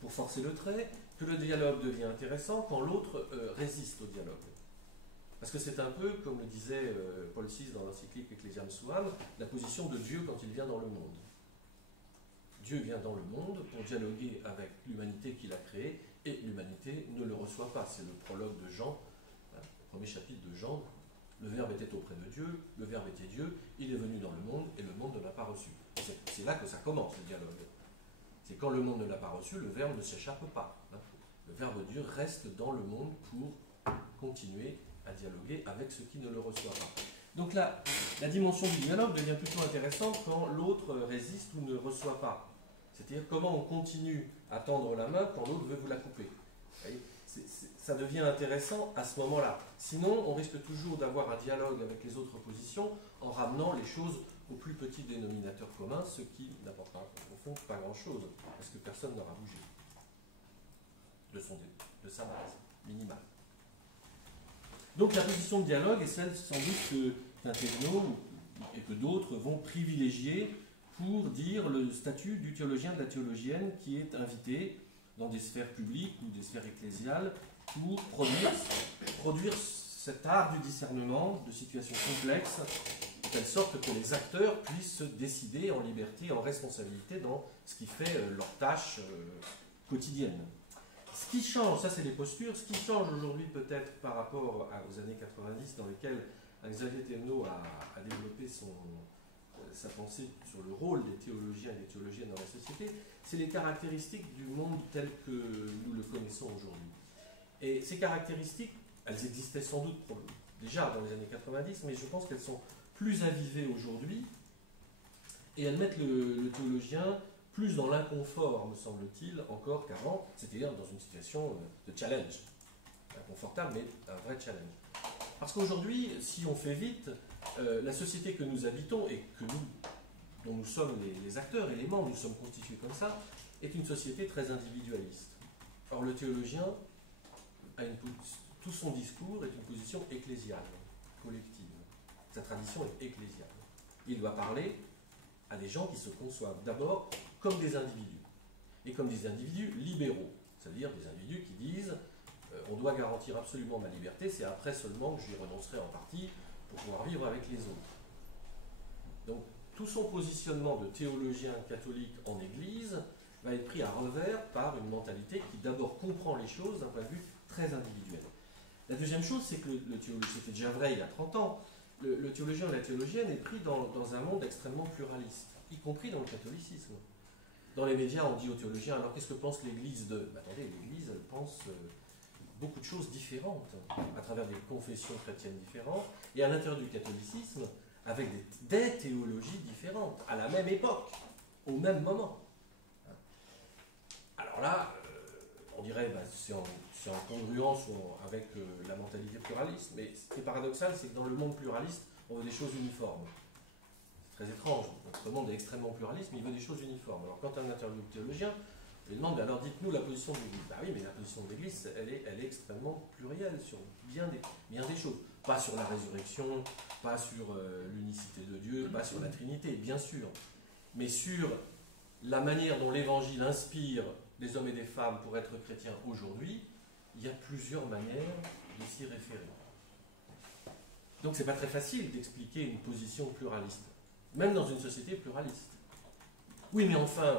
pour forcer le trait, que le dialogue devient intéressant quand l'autre résiste au dialogue. Parce que c'est un peu, comme le disait Paul VI dans l'encyclique Ecclesiam Suam, la position de Dieu quand il vient dans le monde. Dieu vient dans le monde pour dialoguer avec l'humanité qu'il a créée, et l'humanité ne le reçoit pas. C'est le prologue de Jean, le premier chapitre de Jean. Le Verbe était auprès de Dieu, le Verbe était Dieu, il est venu dans le monde, et le monde ne l'a pas reçu. C'est là que ça commence, le dialogue. C'est quand le monde ne l'a pas reçu, le Verbe ne s'échappe pas. Le Verbe de Dieu reste dans le monde pour continuer à dialoguer avec ceux qui ne le reçoivent pas. Donc là, la dimension du dialogue devient plutôt intéressante quand l'autre résiste ou ne reçoit pas. C'est-à-dire comment on continue à tendre la main quand l'autre veut vous la couper. Vous voyez, ça devient intéressant à ce moment-là. Sinon, on risque toujours d'avoir un dialogue avec les autres positions en ramenant les choses au plus petit dénominateur commun, ce qui n'apportera au fond pas grand-chose, parce que personne n'aura bougé de sa base minimale. Donc la position de dialogue est celle sans doute qu'un techno et que d'autres vont privilégier pour dire le statut du théologien, de la théologienne qui est invité dans des sphères publiques ou des sphères ecclésiales pour produire cet art du discernement de situations complexes, de telle sorte que les acteurs puissent se décider en liberté, en responsabilité dans ce qui fait leur tâche quotidienne. Ce qui change, ça c'est les postures, ce qui change aujourd'hui peut-être par rapport aux années 90 dans lesquelles Xavier Thévenot a développé sa pensée sur le rôle des théologiens et des théologiennes dans la société, c'est les caractéristiques du monde tel que nous le connaissons aujourd'hui. Et ces caractéristiques, elles existaient sans doute déjà dans les années 90, mais je pense qu'elles sont plus avivées aujourd'hui, et elles mettent le théologien plus dans l'inconfort, me semble-t-il, encore qu'avant, c'est-à-dire dans une situation de challenge. Inconfortable, mais un vrai challenge. Parce qu'aujourd'hui, si on fait vite, la société que nous habitons et dont nous sommes les acteurs et les membres, nous sommes constitués comme ça, est une société très individualiste. Or, le théologien, tout son discours est une position ecclésiale, collective. Sa tradition est ecclésiale. Il doit parler à des gens qui se conçoivent d'abord comme des individus, et comme des individus libéraux, c'est-à-dire des individus qui disent on doit garantir absolument ma liberté, c'est après seulement que j'y renoncerai en partie pour pouvoir vivre avec les autres. Donc tout son positionnement de théologien catholique en Église va être pris à revers par une mentalité qui d'abord comprend les choses d'un point de vue très individuel. La deuxième chose, c'est que le théologien, c'était déjà vrai il y a 30 ans, le théologien et la théologienne est pris dans un monde extrêmement pluraliste, y compris dans le catholicisme. Dans les médias, on dit aux théologiens, alors qu'est-ce que pense l'Église de... attendez, l'Église, elle pense beaucoup de choses différentes, à travers des confessions chrétiennes différentes, et à l'intérieur du catholicisme, avec des théologies différentes, à la même époque, au même moment. Alors là, on dirait c'est en congruence avec la mentalité pluraliste, mais ce qui est paradoxal, c'est que dans le monde pluraliste, on veut des choses uniformes. C'est très étrange, notre monde est extrêmement pluraliste, mais il veut des choses uniformes. Alors quand on interviewe le théologien, je lui demande, alors dites-nous la position de l'Église. Bah oui, mais la position de l'Église, elle est extrêmement plurielle sur bien des choses. Pas sur la résurrection, pas sur l'unicité de Dieu, pas sur la Trinité, bien sûr, mais sur la manière dont l'Évangile inspire des hommes et des femmes pour être chrétiens aujourd'hui. Il y a plusieurs manières de s'y référer. Donc c'est pas très facile d'expliquer une position pluraliste, même dans une société pluraliste. Oui, mais enfin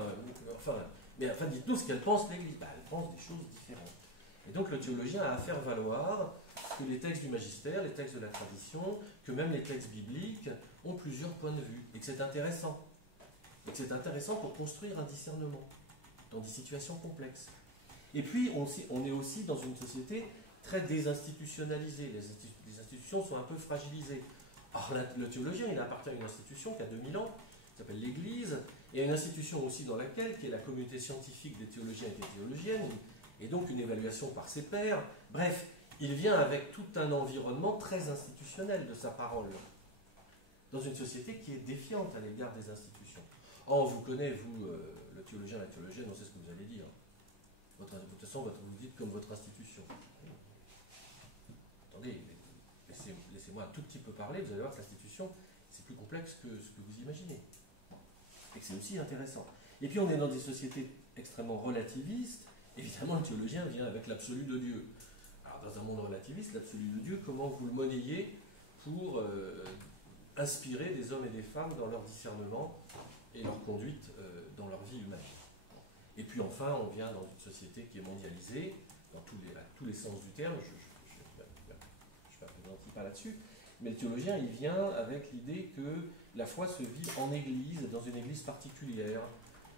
dites-nous ce qu'elle pense l'Église. Elle pense des choses différentes. Et donc le théologien a à faire valoir que les textes du magistère, les textes de la tradition, que même les textes bibliques ont plusieurs points de vue, et que c'est intéressant. Et que c'est intéressant pour construire un discernement dans des situations complexes. Et puis, on est aussi dans une société très désinstitutionnalisée. Les institutions sont un peu fragilisées. Or, le théologien, il appartient à une institution qui a 2000 ans, qui s'appelle l'Église, et à une institution aussi dans laquelle, qui est la communauté scientifique des théologiens et des théologiennes, et donc une évaluation par ses pairs. Bref, il vient avec tout un environnement très institutionnel de sa parole, dans une société qui est défiante à l'égard des institutions. Or, on vous connaît, vous, le théologien, la théologienne, on sait ce que vous allez dire. De toute façon, vous dites comme votre institution. Attendez, laissez-moi un tout petit peu parler, vous allez voir que l'institution, c'est plus complexe que ce que vous imaginez. Et que c'est aussi intéressant. Et puis, on est dans des sociétés extrêmement relativistes. Évidemment, le théologien vient avec l'absolu de Dieu. Alors, dans un monde relativiste, l'absolu de Dieu, comment vous le monnayez pour inspirer des hommes et des femmes dans leur discernement et leur conduite dans leur vie humaine. Et puis enfin, on vient dans une société qui est mondialisée, à tous les sens du terme, je ne m'appesantis pas là-dessus, mais le théologien, il vient avec l'idée que la foi se vit en église, dans une église particulière,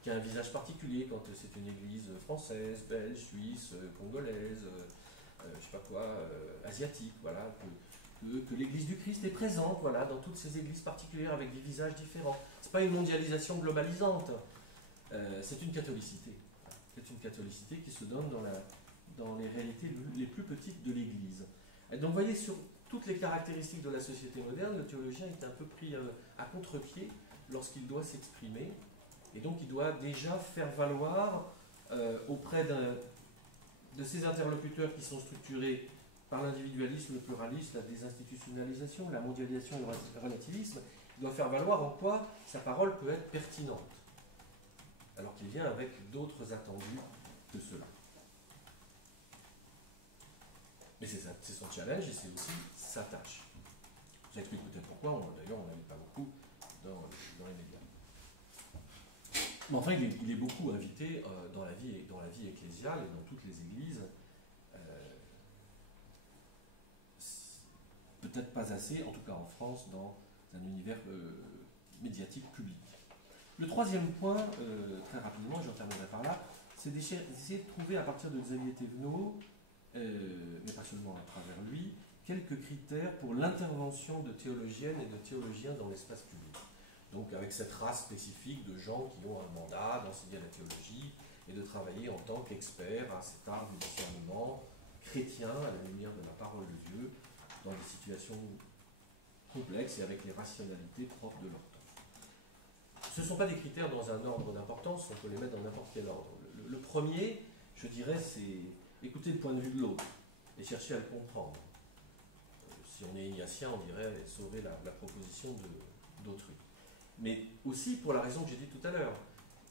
qui a un visage particulier, quand c'est une église française, belge, suisse, congolaise, asiatique, voilà, que l'église du Christ est présente, voilà, dans toutes ces églises particulières avec des visages différents. Ce n'est pas une mondialisation globalisante, c'est une catholicité. C'est une catholicité qui se donne dans les réalités les plus petites de l'église. Et donc, vous voyez, sur toutes les caractéristiques de la société moderne, le théologien est un peu pris à contre-pied lorsqu'il doit s'exprimer. Et donc, il doit déjà faire valoir auprès de ses interlocuteurs qui sont structurés par l'individualisme, le pluralisme, la désinstitutionnalisation, la mondialisation et le relativisme, il doit faire valoir en quoi sa parole peut être pertinente, alors qu'il vient avec d'autres attendus que cela. Mais c'est son challenge et c'est aussi sa tâche. Ça explique peut-être pourquoi, d'ailleurs, on n'en est pas beaucoup dans les médias. Mais enfin, il est beaucoup invité dans la vie ecclésiale et dans toutes les églises. Peut-être pas assez, en tout cas en France, dans un univers médiatique public. Le troisième point, très rapidement, j'en terminerai par là, c'est d'essayer de trouver à partir de Xavier Thévenot, mais pas seulement à travers lui, quelques critères pour l'intervention de théologiennes et de théologiens dans l'espace public. donc avec cette race spécifique de gens qui ont un mandat d'enseigner la théologie et de travailler en tant qu'experts à cet art du discernement chrétien à la lumière de la parole de Dieu dans des situations complexes et avec les rationalités propres de leur temps. Ce ne sont pas des critères dans un ordre d'importance, on peut les mettre dans n'importe quel ordre. Le premier, je dirais, c'est écouter le point de vue de l'autre et chercher à le comprendre. Si on est ignatien, on dirait sauver la proposition d'autrui. Mais aussi pour la raison que j'ai dit tout à l'heure,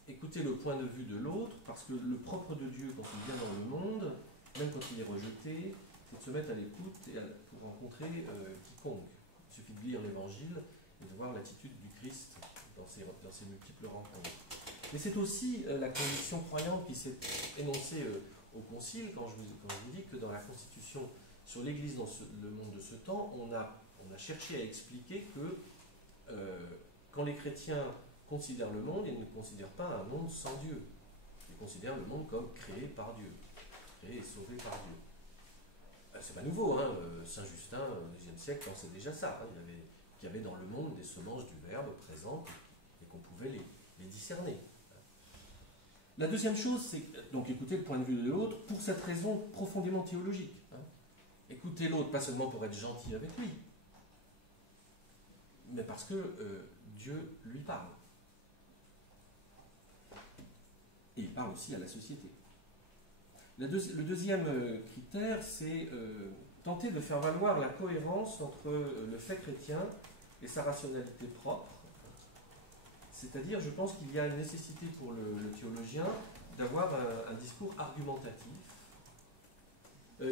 écouter le point de vue de l'autre, parce que le propre de Dieu, quand il vient dans le monde, même quand il est rejeté, c'est de se mettre à l'écoute pour rencontrer quiconque. Il suffit de lire l'Évangile et de voir l'attitude du Christ dans ses multiples rencontres. Mais c'est aussi la conviction croyante qui s'est énoncée au Concile, quand je vous dis que dans la Constitution sur l'Église dans le monde de ce temps, on a cherché à expliquer que quand les chrétiens considèrent le monde, ils ne considèrent pas un monde sans Dieu. Ils considèrent le monde comme créé par Dieu, créé et sauvé par Dieu. C'est pas nouveau, hein. Saint Justin, au Xe siècle, pensait déjà ça. Hein. Il y avait dans le monde des semences du Verbe présentes et qu'on pouvait les discerner. La deuxième chose, c'est donc écouter le point de vue de l'autre pour cette raison profondément théologique. Hein. Écouter l'autre, pas seulement pour être gentil avec lui, mais parce que Dieu lui parle. Et il parle aussi à la société. Le deuxième critère, c'est tenter de faire valoir la cohérence entre le fait chrétien et sa rationalité propre. C'est-à-dire, je pense qu'il y a une nécessité pour le théologien d'avoir un discours argumentatif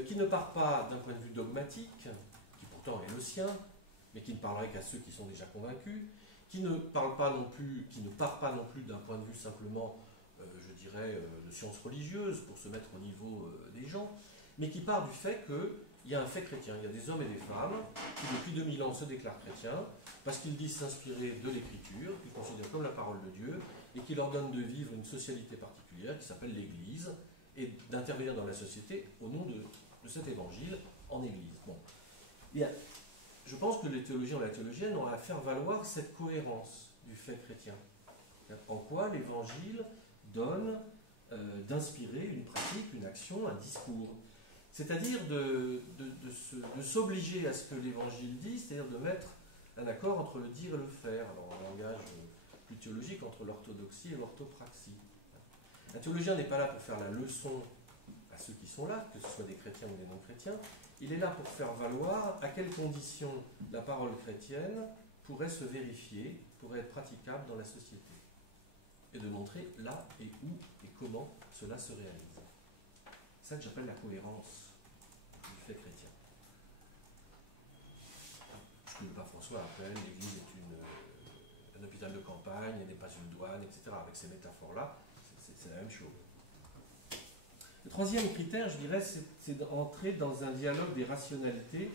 qui ne part pas d'un point de vue dogmatique, qui pourtant est le sien, mais qui ne parlerait qu'à ceux qui sont déjà convaincus, qui ne part pas non plus d'un point de vue simplement, je dirais, de sciences religieuses pour se mettre au niveau des gens, mais qui part du fait qu'il y a un fait chrétien, il y a des hommes et des femmes qui depuis 2000 ans se déclarent chrétiens, parce qu'ils disent s'inspirer de l'Écriture, qu'ils considèrent comme la parole de Dieu, et qui leur donne de vivre une socialité particulière qui s'appelle l'Église, et d'intervenir dans la société au nom de cet évangile en Église. Bon. Et je pense que les théologiens ou la théologienne ont à faire valoir cette cohérence du fait chrétien. En quoi l'Évangile donne d'inspirer une pratique, une action, un discours. C'est-à-dire de s'obliger à ce que l'Évangile dit, c'est-à-dire de mettre un accord entre le dire et le faire, alors en langage plus théologique, entre l'orthodoxie et l'orthopraxie. Un théologien n'est pas là pour faire la leçon à ceux qui sont là, que ce soit des chrétiens ou des non-chrétiens, il est là pour faire valoir à quelles conditions la parole chrétienne pourrait se vérifier, pourrait être praticable dans la société, et de montrer là et où et comment cela se réalise. C'est ça que j'appelle la cohérence du fait chrétien. Ce que le pape François appelle l'Église est un hôpital de campagne, elle n'est pas une douane, etc. Avec ces métaphores-là, c'est la même chose. Le troisième critère, je dirais, c'est d'entrer dans un dialogue des rationalités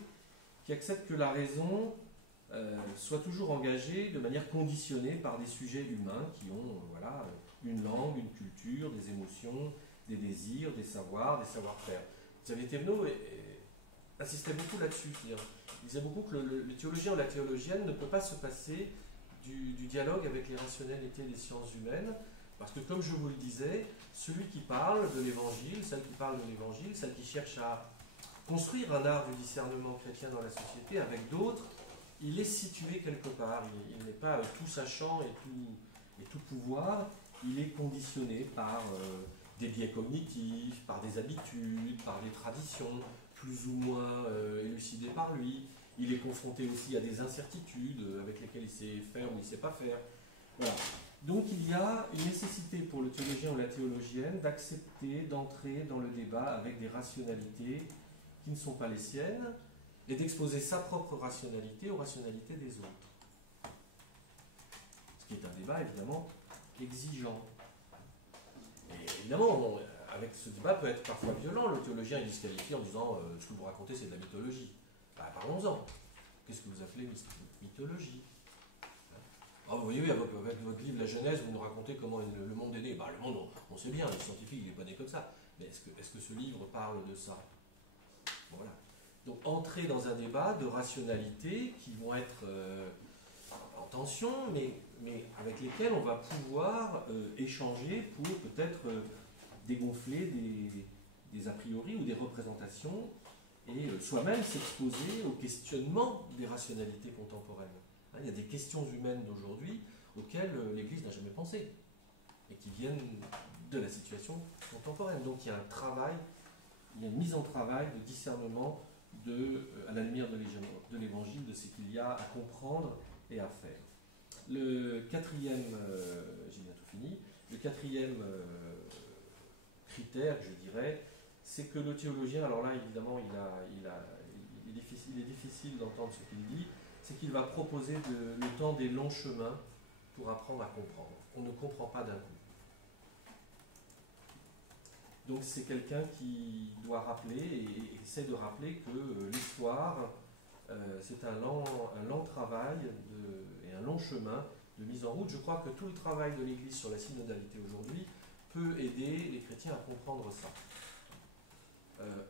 qui accepte que la raison soit toujours engagée de manière conditionnée par des sujets humains qui ont une langue, une culture, des émotions, des désirs, des savoirs, des savoir-faire. Xavier Thévenot insistait beaucoup là-dessus. Il disait beaucoup que le théologien ou la théologienne ne peut pas se passer du dialogue avec les rationalités des sciences humaines, parce que, comme je vous le disais, celui qui parle de l'Évangile, celle qui parle de l'Évangile, celle qui cherche à construire un art du discernement chrétien dans la société avec d'autres, il est situé quelque part. Il n'est pas tout sachant et tout pouvoir. Il est conditionné par des biais cognitifs, par des habitudes, par des traditions plus ou moins élucidées par lui. Il est confronté aussi à des incertitudes avec lesquelles il sait faire ou il ne sait pas faire. Voilà. Donc il y a une nécessité pour le théologien ou la théologienne d'accepter d'entrer dans le débat avec des rationalités qui ne sont pas les siennes et d'exposer sa propre rationalité aux rationalités des autres. Ce qui est un débat évidemment exigeant. Et évidemment, avec ce débat peut être parfois violent. Le théologien est disqualifié en disant ce que vous racontez c'est de la mythologie. Bah, parlons-en. Qu'est-ce que vous appelez mythologie? Ah, vous voyez, avec votre livre La Genèse, vous nous racontez comment le monde est né. Bah, le monde, on sait bien, les scientifiques, il n'est pas né comme ça. Mais est-ce que ce livre parle de ça? Voilà. Donc, entrer dans un débat de rationalité qui vont être en tension, mais avec lesquels on va pouvoir échanger pour peut-être dégonfler des a priori ou des représentations et soi-même s'exposer au questionnement des rationalités contemporaines. Hein, il y a des questions humaines d'aujourd'hui auxquelles l'Église n'a jamais pensé et qui viennent de la situation contemporaine. Donc il y a un travail, il y a une mise en travail de discernement à la lumière de l'Évangile, de ce qu'il y a à comprendre et à faire. Le quatrième, j'ai bientôt fini, le quatrième critère, je dirais, c'est que le théologien, alors là évidemment il est difficile d'entendre ce qu'il dit, c'est qu'il va proposer le temps des longs chemins pour apprendre à comprendre. On ne comprend pas d'un coup. Donc c'est quelqu'un qui doit rappeler et essaie de rappeler que l'histoire, c'est un lent travail et un long chemin de mise en route. Je crois que tout le travail de l'Église sur la synodalité aujourd'hui peut aider les chrétiens à comprendre ça.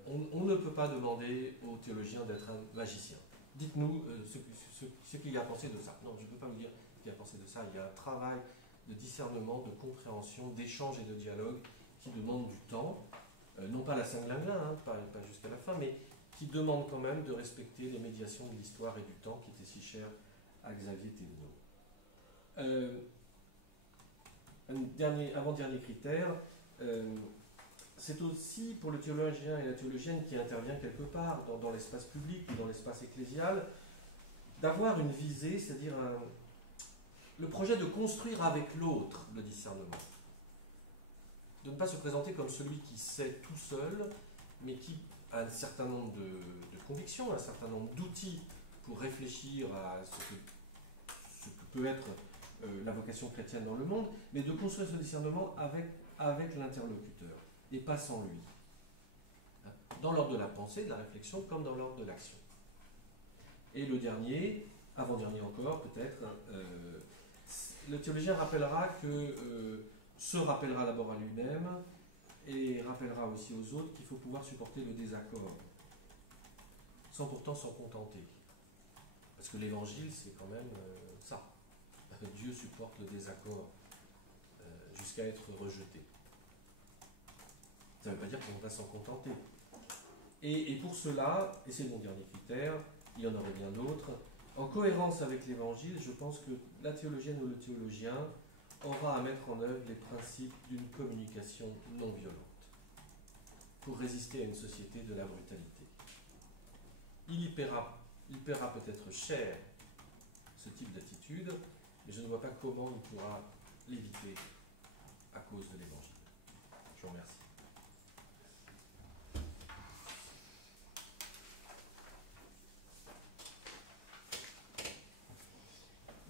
On ne peut pas demander aux théologiens d'être un magicien. Dites-nous ce qu'il a pensé de ça. Non, je ne peux pas vous dire ce qu'il a pensé de ça. Il y a un travail de discernement, de compréhension, d'échange et de dialogue qui demande du temps, non pas la cinglingla, hein, pas jusqu'à la fin, mais qui demande quand même de respecter les médiations de l'histoire et du temps qui étaient si chères à Xavier Thévenot. Un avant-dernier critère, c'est aussi pour le théologien et la théologienne qui intervient quelque part dans l'espace public ou dans l'espace ecclésial, d'avoir une visée, c'est-à-dire le projet de construire avec l'autre le discernement. De ne pas se présenter comme celui qui sait tout seul, mais qui a un certain nombre de convictions, un certain nombre d'outils pour réfléchir à ce que peut être la vocation chrétienne dans le monde, mais de construire ce discernement avec l'interlocuteur, et pas sans lui. Dans l'ordre de la pensée, de la réflexion, comme dans l'ordre de l'action. Et le dernier, avant-dernier encore peut-être, le théologien rappellera se rappellera d'abord à lui-même et rappellera aussi aux autres qu'il faut pouvoir supporter le désaccord, sans pourtant s'en contenter. Parce que l'évangile, c'est quand même ça. Dieu supporte le désaccord jusqu'à être rejeté. Ça ne veut pas dire qu'on va s'en contenter. Et pour cela, et c'est mon dernier critère, il y en aurait bien d'autres, en cohérence avec l'évangile, je pense que la théologienne ou le théologien aura à mettre en œuvre les principes d'une communication non violente pour résister à une société de la brutalité. Il y paiera peut-être cher ce type d'attitude, mais je ne vois pas comment il pourra l'éviter à cause de l'évangile. Je vous remercie.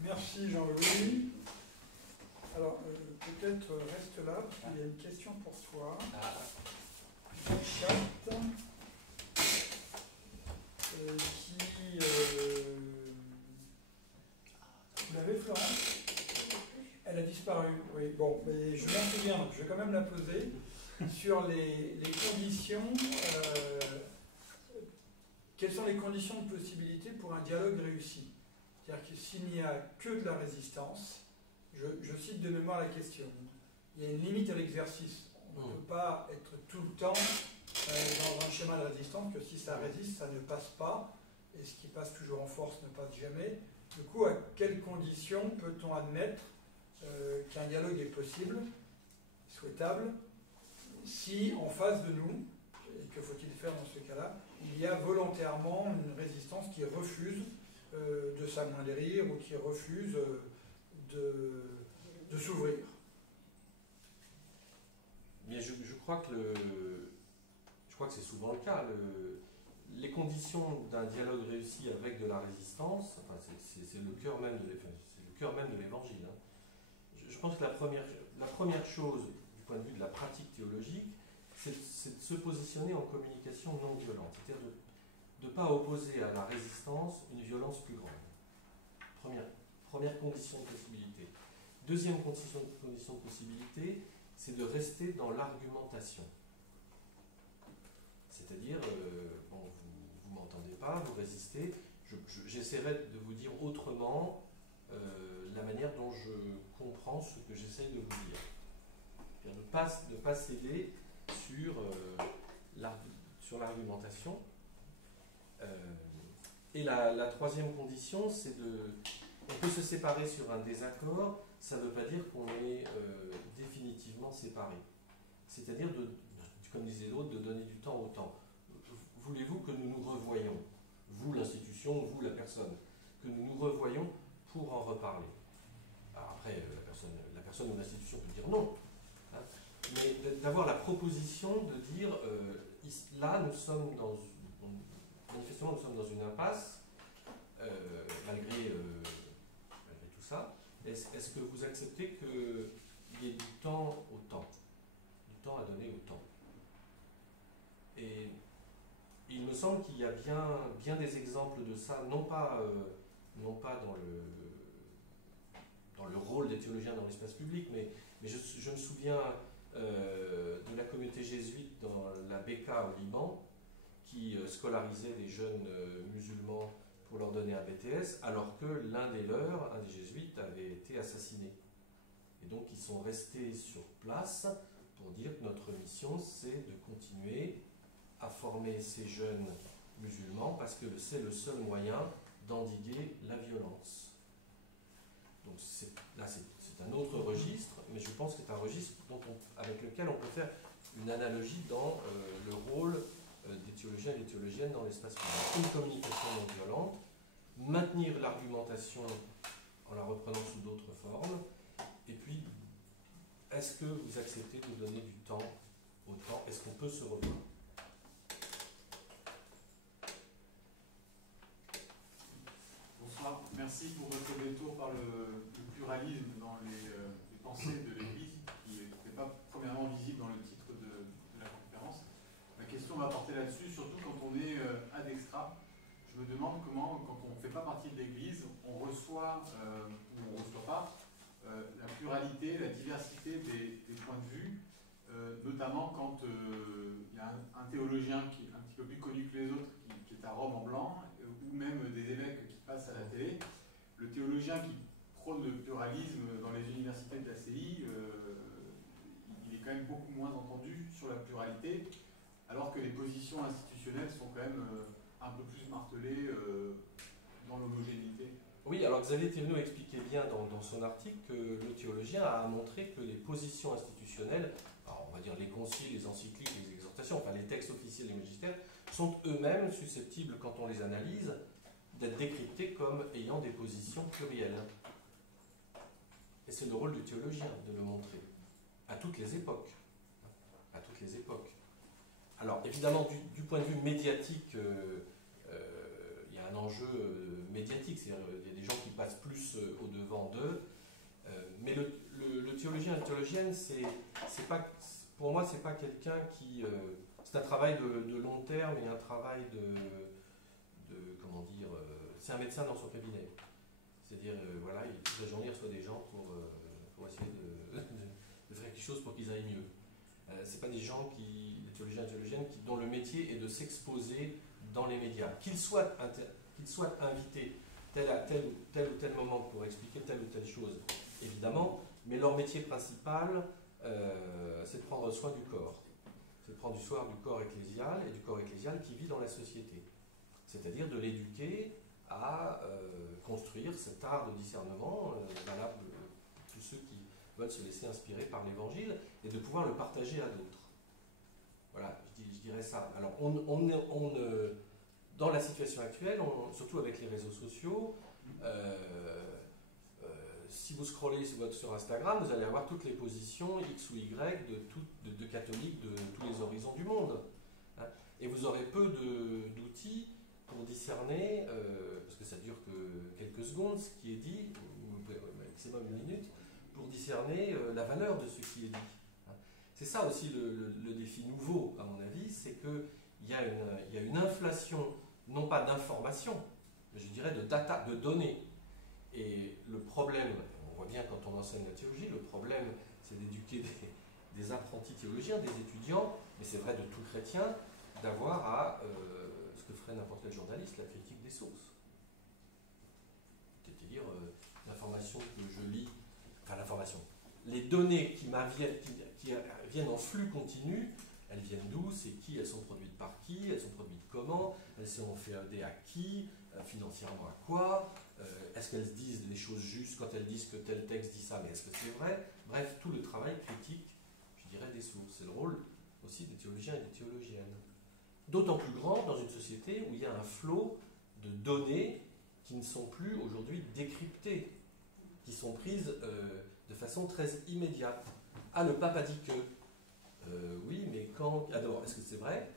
Merci Jean-Louis. Alors, peut-être reste là, parce qu'il y a une question pour toi. Dans le chat, vous l'avez, Florence? Elle a disparu, oui. Bon, mais je m'en souviens, donc je vais quand même la poser sur les conditions. Quelles sont les conditions de possibilité pour un dialogue réussi? C'est-à-dire que s'il n'y a que de la résistance, je cite de mémoire la question, il y a une limite à l'exercice. On ne peut pas être tout le temps dans un schéma de résistance, que si ça résiste, ça ne passe pas, et ce qui passe toujours en force ne passe jamais. Du coup, à quelles conditions peut-on admettre qu'un dialogue est possible, souhaitable, si en face de nous, et que faut-il faire dans ce cas-là, il y a volontairement une résistance qui refuse de s'amoindrir ou qui refuse de s'ouvrir. Bien, je crois que c'est souvent le cas. Les conditions d'un dialogue réussi avec de la résistance, enfin, c'est le cœur même de l'évangile. Hein. Je pense que la première chose, du point de vue de la pratique théologique, c'est de se positionner en communication non violente, c'est-à-dire de ne pas opposer à la résistance une violence plus grande. Première condition de possibilité. Deuxième condition de possibilité, c'est de rester dans l'argumentation. C'est-à-dire, vous ne m'entendez pas, vous résistez, j'essaierai de vous dire autrement la manière dont je comprends ce que j'essaye de vous dire. Ne pas céder sur l'argumentation. Et la troisième condition, c'est on peut se séparer sur un désaccord, ça ne veut pas dire qu'on est définitivement séparé. C'est-à-dire, comme disaient d'autres, de donner du temps au temps. Voulez-vous que nous nous revoyions, vous l'institution, vous la personne, que nous nous revoyions pour en reparler? Alors après, la personne ou l'institution peut dire non, hein, mais d'avoir la proposition de dire là, manifestement, nous sommes dans une impasse, malgré tout ça. Est-ce que vous acceptez qu'il y ait du temps au temps, du temps à donner au temps? Et il me semble qu'il y a bien des exemples de ça, non pas dans le rôle des théologiens dans l'espace public, mais je me souviens de la communauté jésuite dans la Beka au Liban, qui scolarisait des jeunes musulmans pour leur donner un BTS, alors que l'un des jésuites, avait été assassiné. Et donc ils sont restés sur place pour dire que notre mission, c'est de continuer à former ces jeunes musulmans, parce que c'est le seul moyen d'endiguer la violence. Donc là, c'est un autre registre, mais je pense que c'est un registre avec lequel on peut faire une analogie dans le rôle des théologiens et des théologiennes dans l'espace public. Une communication non violente, maintenir l'argumentation en la reprenant sous d'autres formes, et puis, est-ce que vous acceptez de donner du temps au temps? Est-ce qu'on peut se revoir? Bonsoir, merci pour votre détour par le pluralisme dans les pensées de l'Église, qui n'était pas premièrement visible dans le titre de la conférence. Ma question va porter là-dessus, surtout quand on est ad extra. Je me demande comment, quand on ne fait pas partie de l'Église, on reçoit ou on ne reçoit pas la pluralité, la diversité des points de vue, notamment quand il y a un théologien qui est un petit peu plus connu que les autres, qui est à Rome en blanc, ou même des évêques qui passent à la télé. Le théologien qui prône le pluralisme dans les universités de la CI, il est quand même beaucoup moins entendu sur la pluralité, alors que les positions institutionnelles sont quand même un peu plus martelées dans l'homogénéité. Oui, alors Xavier Thévenot expliquait bien dans son article que le théologien a montré que les positions institutionnelles, alors on va dire les conciles, les encycliques, les exhortations, enfin les textes officiels des magistères, sont eux-mêmes susceptibles, quand on les analyse, d'être décryptés comme ayant des positions plurielles. Et c'est le rôle du théologien de le montrer, à toutes les époques. À toutes les époques. Alors évidemment, du point de vue médiatique, il y a un enjeu médiatique, c'est-à-dire il y a des gens qui passent plus au-devant d'eux, mais le théologien et la théologienne, pour moi, c'est pas quelqu'un qui... c'est un travail de long terme et un travail comment dire, c'est un médecin dans son cabinet. C'est-à-dire, voilà, toute la journée, il reçoit des gens pour essayer de faire quelque chose pour qu'ils aillent mieux. C'est pas des gens les théologiens et théologiennes, dont le métier est de s'exposer dans les médias. Qu'ils soient invités tel ou tel moment pour expliquer telle ou telle chose, évidemment, mais leur métier principal, c'est de prendre soin du corps. C'est de prendre soin du corps ecclésial, et du corps ecclésial qui vit dans la société. C'est-à-dire de l'éduquer à construire cet art de discernement valable pour tous ceux qui veulent se laisser inspirer par l'Évangile, et de pouvoir le partager à d'autres. Voilà, je dirais ça. Alors, dans la situation actuelle, surtout avec les réseaux sociaux, si vous scrollez sur Instagram, vous allez avoir toutes les positions X ou Y de catholiques de tous les horizons du monde. Hein, et vous aurez peu d'outils pour discerner, parce que ça dure que quelques secondes, ce qui est dit, maximum une minute, pour discerner la valeur de ce qui est dit. Hein. C'est ça aussi le défi nouveau, à mon avis, c'est qu'il y a une inflation, non pas d'information, mais je dirais de data, de données. Et le problème, on voit bien quand on enseigne la théologie, le problème, c'est d'éduquer des apprentis théologiens, des étudiants, mais c'est vrai de tout chrétien, d'avoir à, ce que ferait n'importe quel journaliste, la critique des sources. C'est-à-dire, les données qui viennent en flux continu, elles viennent d'où? C'est qui? Elles sont produites par qui? Elles sont produites comment? Elles sont féodées à qui? Financièrement à quoi? Est-ce qu'elles disent des choses justes quand elles disent que tel texte dit ça, mais est-ce que c'est vrai? Bref, tout le travail critique, je dirais, des sources. C'est le rôle aussi des théologiens et des théologiennes. D'autant plus grand dans une société où il y a un flot de données qui ne sont plus aujourd'hui décryptées, qui sont prises de façon très immédiate. Ah, le pape a dit que. Oui, mais quand. Ah, d'abord, est-ce que c'est vrai?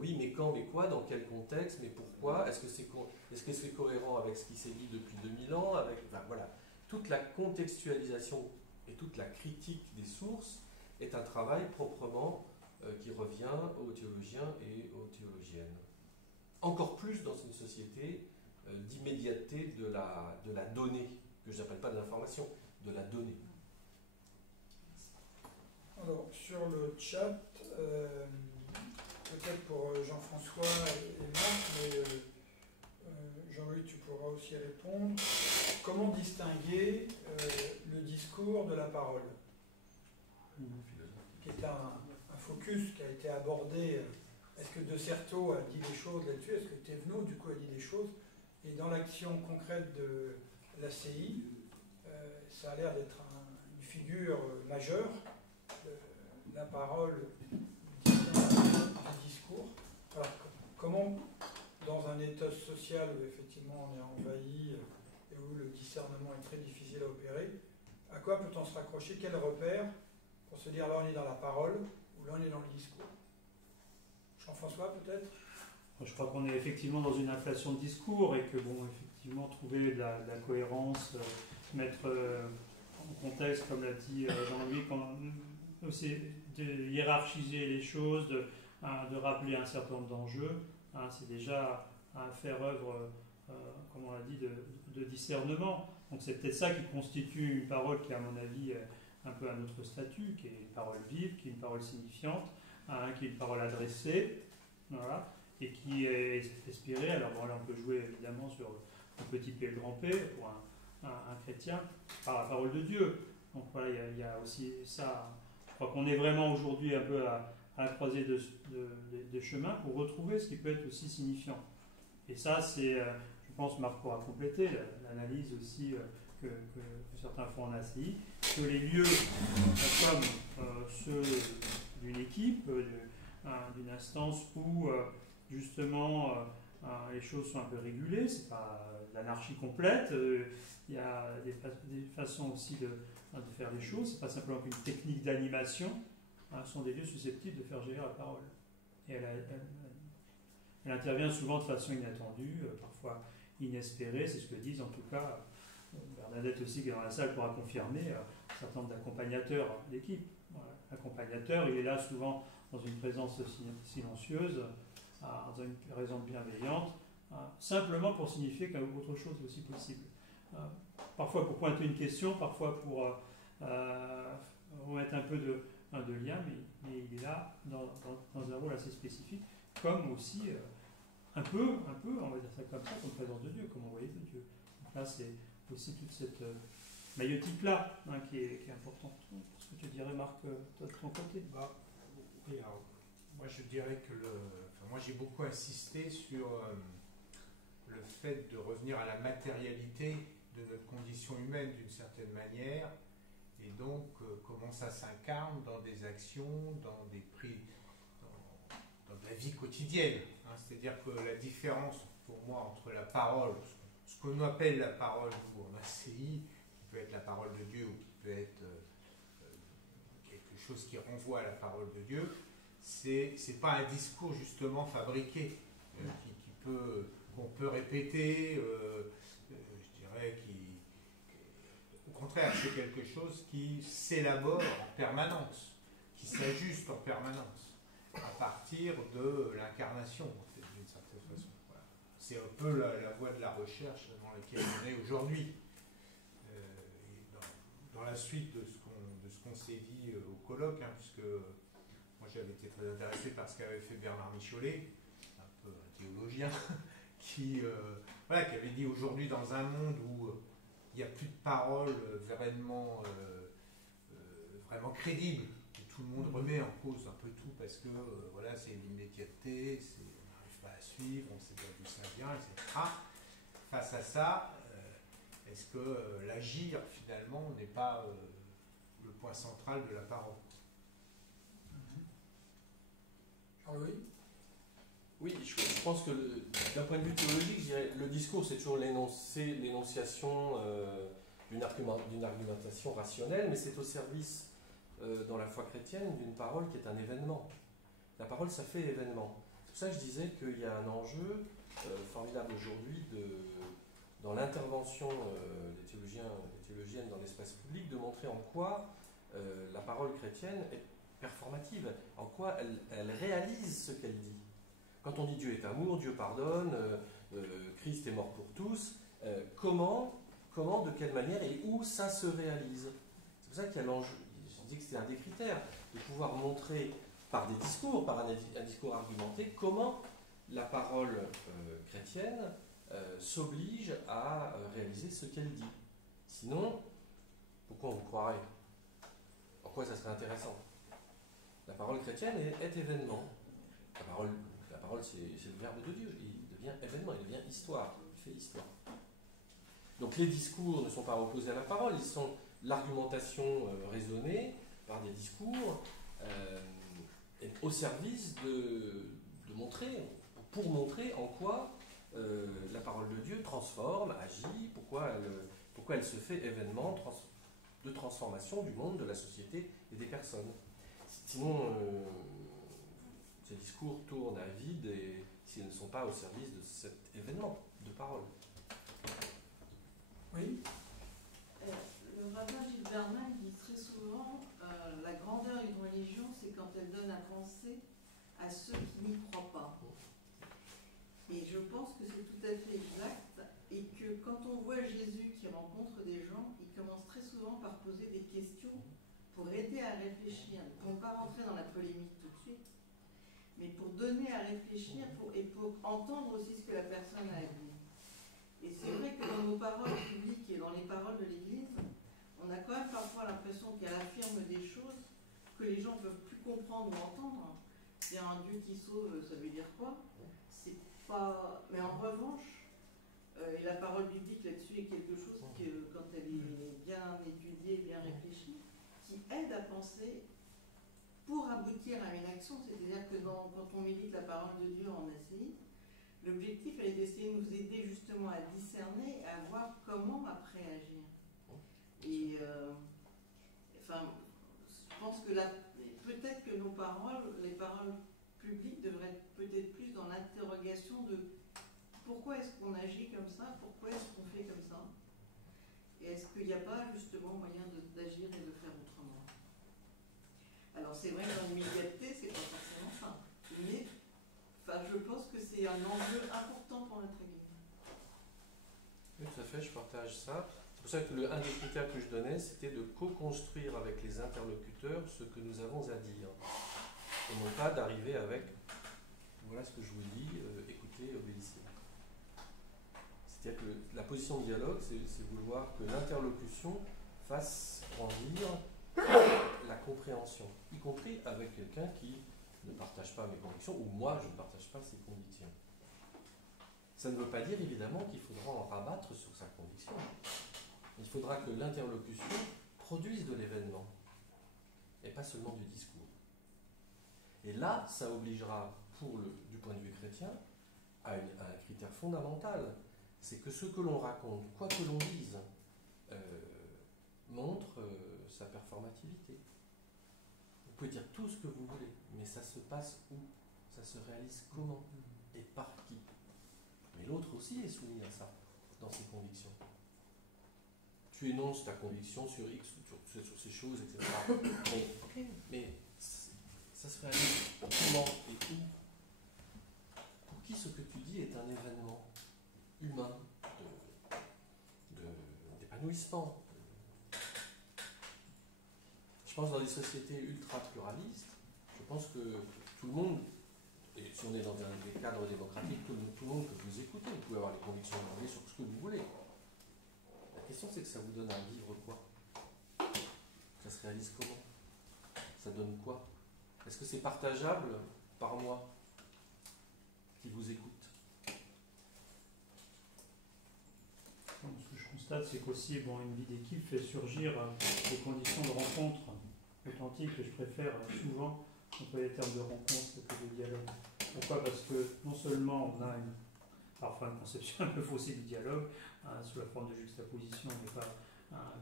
Oui, mais quand, mais quoi, dans quel contexte, mais pourquoi? Est-ce que c'est cohérent avec ce qui s'est dit depuis 2000 ans enfin, voilà. Toute la contextualisation et toute la critique des sources est un travail proprement qui revient aux théologiens et aux théologiennes. Encore plus dans une société d'immédiateté de la donnée, que je n'appelle pas de l'information, de la donnée. Alors, sur le chat, peut-être pour Jean-François et Marc, mais Jean-Louis, tu pourras aussi répondre. Comment distinguer le discours de la parole, qui est un focus qui a été abordé? Est-ce que De Certeau a dit des choses là-dessus? Est-ce que Thévenot, du coup, a dit des choses? Et dans l'action concrète de l'ACI, ça a l'air d'être une figure majeure. La parole du discours. Alors, comment, dans un état social où effectivement on est envahi et où le discernement est très difficile à opérer, à quoi peut-on se raccrocher? Quel repère pour se dire là on est dans la parole ou là on est dans le discours? Jean-François, peut-être? Je crois qu'on est effectivement dans une inflation de discours et que, bon, effectivement, trouver de la cohérence, mettre en contexte, comme l'a dit Jean-Louis, aussi de hiérarchiser les choses, de rappeler un certain nombre d'enjeux, c'est déjà faire œuvre, comme on l'a dit, de discernement. Donc c'est peut-être ça qui constitue une parole qui, à mon avis, un peu à notre statut, qui est une parole vive, qui est une parole signifiante, qui est une parole adressée, voilà, et qui est inspirée. Alors bon, là on peut jouer évidemment sur le petit P et le grand P pour un chrétien, par la parole de Dieu. Donc voilà, il y a aussi ça. Je crois qu'on est vraiment aujourd'hui un peu à la croisée de chemin pour retrouver ce qui peut être aussi signifiant. Et ça, c'est, je pense, Marc pourra compléter l'analyse aussi que certains font en ACI, que les lieux comme ceux d'une équipe, d'une instance où justement les choses sont un peu régulées, c'est pas l'anarchie complète, il y a des façons aussi de faire les choses, c'est pas simplement qu'une technique d'animation, sont des lieux susceptibles de faire gérer la parole. Et elle intervient souvent de façon inattendue, parfois inespérée, c'est ce que disent en tout cas Bernadette aussi qui est dans la salle pourra confirmer, un certain nombre d'accompagnateurs d'équipe. Voilà. L'accompagnateur, il est là souvent dans une présence silencieuse, dans une présence bienveillante, simplement pour signifier qu'autre chose est aussi possible. Parfois pour pointer une question, parfois pour remettre un peu de lien, mais il est là dans un rôle assez spécifique, comme aussi un peu, on va dire ça comme ça, comme présence de Dieu, comme envoyé de Dieu. Donc là, c'est aussi toute cette maïotique-là qui est importante. Ce que tu dirais, Marc, toi de ton côté? Oui, alors, moi je dirais que moi j'ai beaucoup insisté sur le fait de revenir à la matérialité de notre condition humaine d'une certaine manière, et donc comment ça s'incarne dans des actions, dans la vie quotidienne. C'est-à-dire que la différence pour moi entre la parole, ce qu'on appelle la parole nous en ACI, qui peut être la parole de Dieu ou qui peut être quelque chose qui renvoie à la parole de Dieu, c'est pas un discours justement fabriqué qu'on peut répéter, je dirais au contraire c'est quelque chose qui s'élabore en permanence, qui s'ajuste en permanence à partir de l'incarnation en fait, d'une certaine façon. Voilà. C'est un peu la voie de la recherche dans laquelle on est aujourd'hui. Dans la suite de ce qu'on s'est dit au colloque, puisque moi j'avais été très intéressé par ce qu'avait fait Bernard Micholet, un peu un théologien, qui avait dit aujourd'hui dans un monde où il n'y a plus de paroles vraiment vraiment crédible. Tout le monde remet en cause un peu tout parce que voilà, c'est une immédiateté, on n'arrive pas à suivre, on ne sait pas d'où ça vient, etc. Face à ça, est-ce que l'agir finalement n'est pas le point central de la parole? Oui. Oui, je pense que d'un point de vue théologique, je dirais, le discours, c'est toujours l'énonciation d'une argumentation rationnelle, mais c'est au service, dans la foi chrétienne, d'une parole qui est un événement. La parole, ça fait événement. C'est pour ça que je disais qu'il y a un enjeu formidable aujourd'hui dans l'intervention des théologiens et des théologiennes dans l'espace public, de montrer en quoi la parole chrétienne est performative, en quoi elle réalise ce qu'elle dit. Quand on dit Dieu est amour, Dieu pardonne, Christ est mort pour tous, comment, de quelle manière et où ça se réalise? C'est pour ça qu'il y a l'enjeu, je dis que c'est un des critères, de pouvoir montrer par des discours, par un discours argumenté, comment la parole chrétienne s'oblige à réaliser ce qu'elle dit. Sinon, pourquoi on vous croirait? En quoi ça serait intéressant? La parole chrétienne est événement. La parole, c'est le Verbe de Dieu. Il devient événement, il devient histoire. Il fait histoire. Donc les discours ne sont pas opposés à la parole, ils sont l'argumentation raisonnée par des discours au service de montrer, pour montrer en quoi la parole de Dieu transforme, agit, pourquoi elle se fait événement de transformation du monde, de la société et des personnes. Sinon, ces discours tournent à vide et s'ils ne sont pas au service de cet événement de parole. Oui. Le rabbin Gilles Berman dit très souvent la grandeur d'une religion, c'est quand elle donne à penser à ceux qui n'y croient pas. Et je pense que c'est tout à fait exact et que quand on voit Jésus qui rencontre des gens, il commence très souvent par poser des questions pour aider à réfléchir, pour ne pas rentrer dans la polémique tout de suite, mais pour donner à réfléchir et pour entendre aussi ce que la personne a dit. Et c'est vrai que dans nos paroles publiques et dans les paroles de l'Église, on a quand même parfois l'impression qu'elle affirme des choses que les gens ne peuvent plus comprendre ou entendre. Il y a un Dieu qui sauve, ça veut dire quoi? C'est pas... Mais en revanche, et la parole biblique là-dessus est quelque chose que, quand elle est bien étudiée, bien réfléchie, qui aide à penser pour aboutir à une action. C'est-à-dire que quand on médite la parole de Dieu en ACI, l'objectif est d'essayer de nous aider justement à discerner, à voir comment après agir. Et je pense que peut-être que nos paroles, les paroles publiques devraient être peut-être plus dans l'interrogation de pourquoi est-ce qu'on agit comme ça, pourquoi est-ce qu'on fait comme ça, et est-ce qu'il n'y a pas justement moyen d'agir et de faire autrement. Alors c'est vrai que dans l'immédiateté, c'est pas forcément ça, mais je pense que c'est un enjeu important pour notre Église. Oui, tout à fait, je partage ça. C'est pour ça que un des critères que je donnais, c'était de co-construire avec les interlocuteurs ce que nous avons à dire. Et non pas d'arriver avec voilà ce que je vous dis, écoutez, obéissez. C'est-à-dire que la position de dialogue, c'est vouloir que l'interlocution fasse grandir la compréhension, y compris avec quelqu'un qui ne partage pas mes convictions, ou moi je ne partage pas ses convictions. Ça ne veut pas dire évidemment qu'il faudra en rabattre sur sa conviction. Il faudra que l'interlocution produise de l'événement, et pas seulement du discours. Et là, ça obligera, du point de vue chrétien, à un critère fondamental, c'est que ce que l'on raconte, quoi que l'on dise, montre sa performativité. Vous pouvez dire tout ce que vous voulez, mais ça se passe où? Ça se réalise comment? Et par qui? Mais l'autre aussi est soumis à ça, dans ses convictions. Tu énonces ta conviction sur X ou sur ces choses, etc. Mais ça se réalise comment et où? Pour qui ce que tu dis est un événement humain, d'épanouissement. Je pense dans des sociétés ultra-pluralistes, je pense que tout le monde, et si on est dans des cadres démocratiques, tout le monde peut vous écouter, vous pouvez avoir les convictions que vous voulez sur ce que vous voulez. La question c'est que ça vous donne à vivre quoi? Ça se réalise comment? ça donne quoi? Est-ce que c'est partageable par mois qui vous écoute? Ce que je constate, c'est qu'aussi une vie d'équipe fait surgir des conditions de rencontre authentiques que je préfère souvent employer les termes de rencontre que de dialogue. Pourquoi? Parce que non seulement on a parfois une conception un peu faussée du dialogue, sous la forme de juxtaposition, mais pas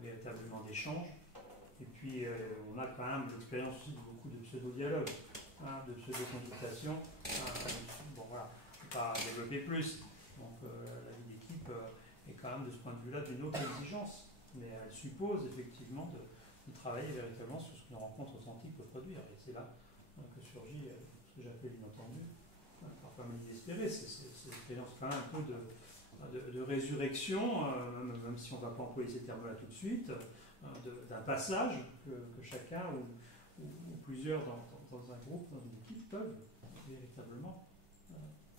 véritablement d'échange. Et puis on a quand même l'expérience aussi de beaucoup de pseudo-dialogues, de pseudo-consultations. Bon voilà, je ne vais pas développer plus. Donc la vie d'équipe est quand même de ce point de vue-là d'une autre exigence, mais elle suppose effectivement de travailler véritablement sur ce qu'une rencontre authentique peut produire. Et c'est là que surgit ce que j'appelle l'inattendu, parfois même inespéré. C'est l'expérience quand même un peu de résurrection, même si on ne va pas employer ces termes-là tout de suite, d'un passage que chacun ou plusieurs dans un groupe, dans une équipe, peuvent véritablement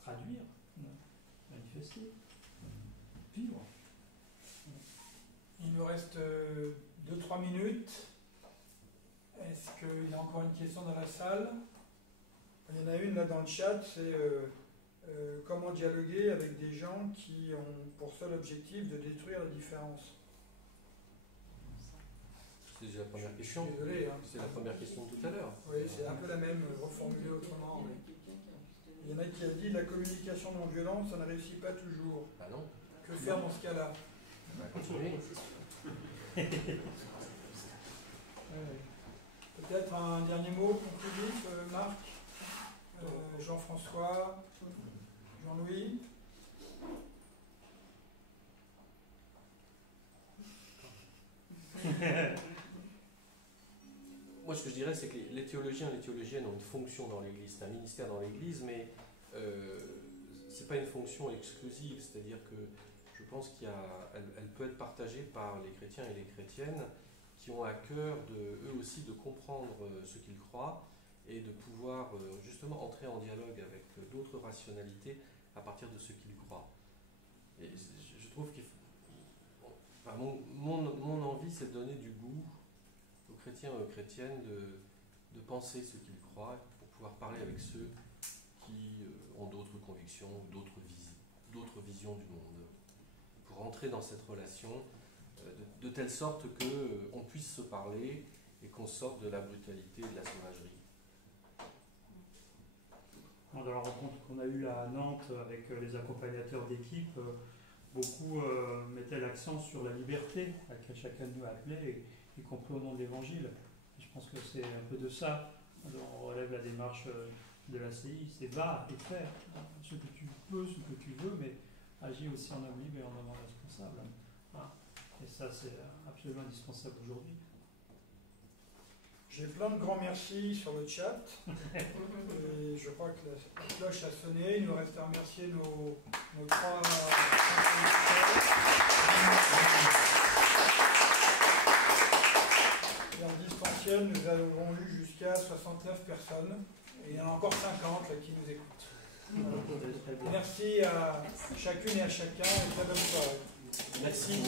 traduire, manifester, vivre. Il nous reste 2-3 minutes. Est-ce qu'il y a encore une question dans la salle? Il y en a une là dans le chat, c'est comment dialoguer avec des gens qui ont pour seul objectif de détruire la différence. C'est déjà la première question. Désolé. C'est la première question de tout à l'heure. Oui, c'est un peu la même, reformulée autrement. Mais... Il y en a qui a dit la communication non violente, ça ne réussit pas toujours. Ah non. Que faire dans ce cas-là? Continuez. Peut-être un dernier mot conclusif, Marc, Jean-François, Jean-Louis. Moi, ce que je dirais, c'est que les théologiens et les théologiennes ont une fonction dans l'Église, c'est un ministère dans l'Église, mais ce n'est pas une fonction exclusive, c'est-à-dire que je pense qu'elle peut être partagée par les chrétiens et les chrétiennes qui ont à cœur, eux aussi, de comprendre ce qu'ils croient et de pouvoir justement entrer en dialogue avec d'autres rationalités à partir de ce qu'ils croient. Et je trouve qu'il faut... Enfin, mon envie, c'est de donner du goût aux chrétiens et aux chrétiennes de penser ce qu'ils croient pour pouvoir parler avec ceux qui ont d'autres convictions ou d'autres visions du monde. Pour entrer dans cette relation de telle sorte qu'on puisse se parler et qu'on sorte de la brutalité et de la sauvagerie. Dans la rencontre qu'on a eue là à Nantes avec les accompagnateurs d'équipe, beaucoup mettaient l'accent sur la liberté à laquelle chacun de nous a appelé, y compris au nom de l'Évangile. Je pense que c'est un peu de ça dont on relève la démarche de l'ACI, c'est va et faire ce que tu peux, ce que tu veux, mais agis aussi en homme libre et en homme responsable. Et ça, c'est absolument indispensable aujourd'hui. J'ai plein de grands merci sur le chat. Et je crois que la cloche a sonné. Il nous reste à remercier nos 3 et en distanciel, nous avons eu jusqu'à 69 personnes. Et il y en a encore 50 là, qui nous écoutent. Merci à chacune et à chacun et très bonne soirée. Merci.